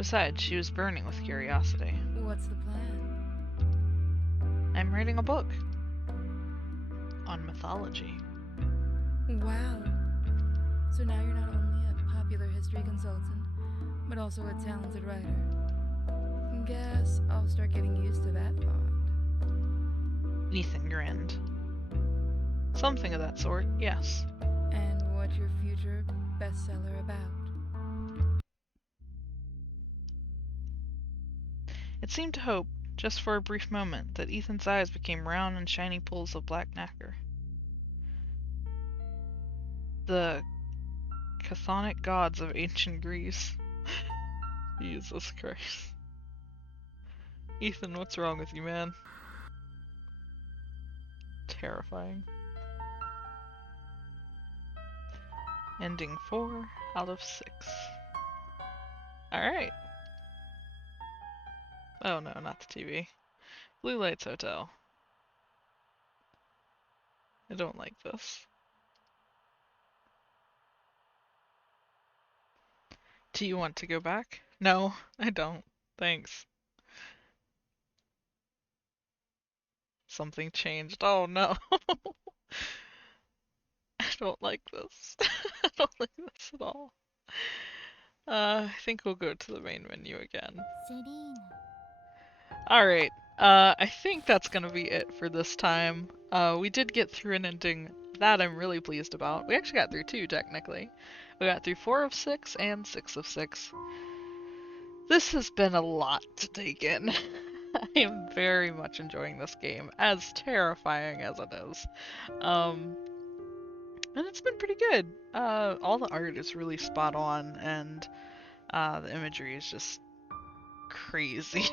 Besides, she was burning with curiosity. What's the plan? I'm writing a book on mythology. Wow. So now you're not only a popular history consultant, but also a talented writer. Guess I'll start getting used to that thought. Ethan grinned. Something of that sort, yes. And what's your future bestseller about? It seemed to Hope, just for a brief moment, that Ethan's eyes became round and shiny pools of black nacre. The chthonic gods of ancient Greece. Jesus Christ. Ethan, what's wrong with you, man? Terrifying. Ending 4 out of 6. Alright. Oh no, not the TV. Blue Lights Hotel. I don't like this. Do you want to go back? No, I don't. Thanks. Something changed. Oh no. I don't like this. I don't like this at all. I think we'll go to the main menu again. Selene. Alright, I think that's gonna be it for this time. We did get through an ending that I'm really pleased about. We actually got through 2, technically. We got through 4 of 6 and 6 of 6. This has been a lot to take in. I am very much enjoying this game, as terrifying as it is. And it's been pretty good. All the art is really spot on, and the imagery is just crazy.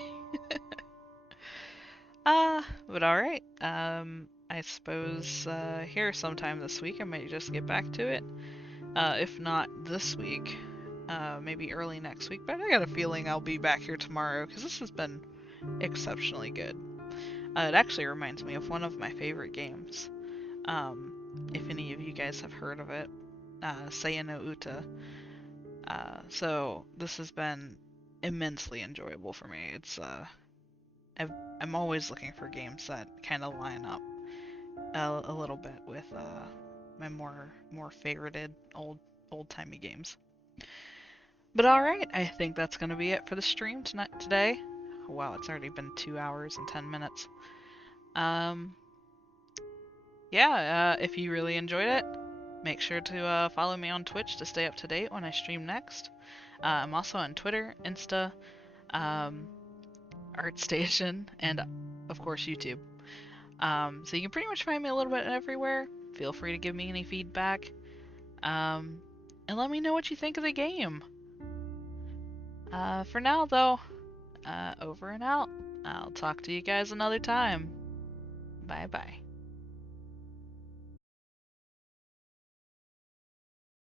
But alright. I suppose here sometime this week I might just get back to it. If not this week, maybe early next week. But I got a feeling I'll be back here tomorrow because this has been exceptionally good. It actually reminds me of one of my favorite games. If any of you guys have heard of it, Seiya no Uta. So this has been immensely enjoyable for me. It's I'm always looking for games that kind of line up a little bit with my more favorited old-timey games. But alright, I think that's going to be it for the stream today. Wow, it's already been 2 hours and 10 minutes. Yeah, if you really enjoyed it, make sure to follow me on Twitch to stay up to date when I stream next. I'm also on Twitter, Insta, ArtStation, and of course YouTube. So you can pretty much find me a little bit everywhere. Feel free to give me any feedback. And let me know what you think of the game. For now, though, over and out. I'll talk to you guys another time. Bye bye.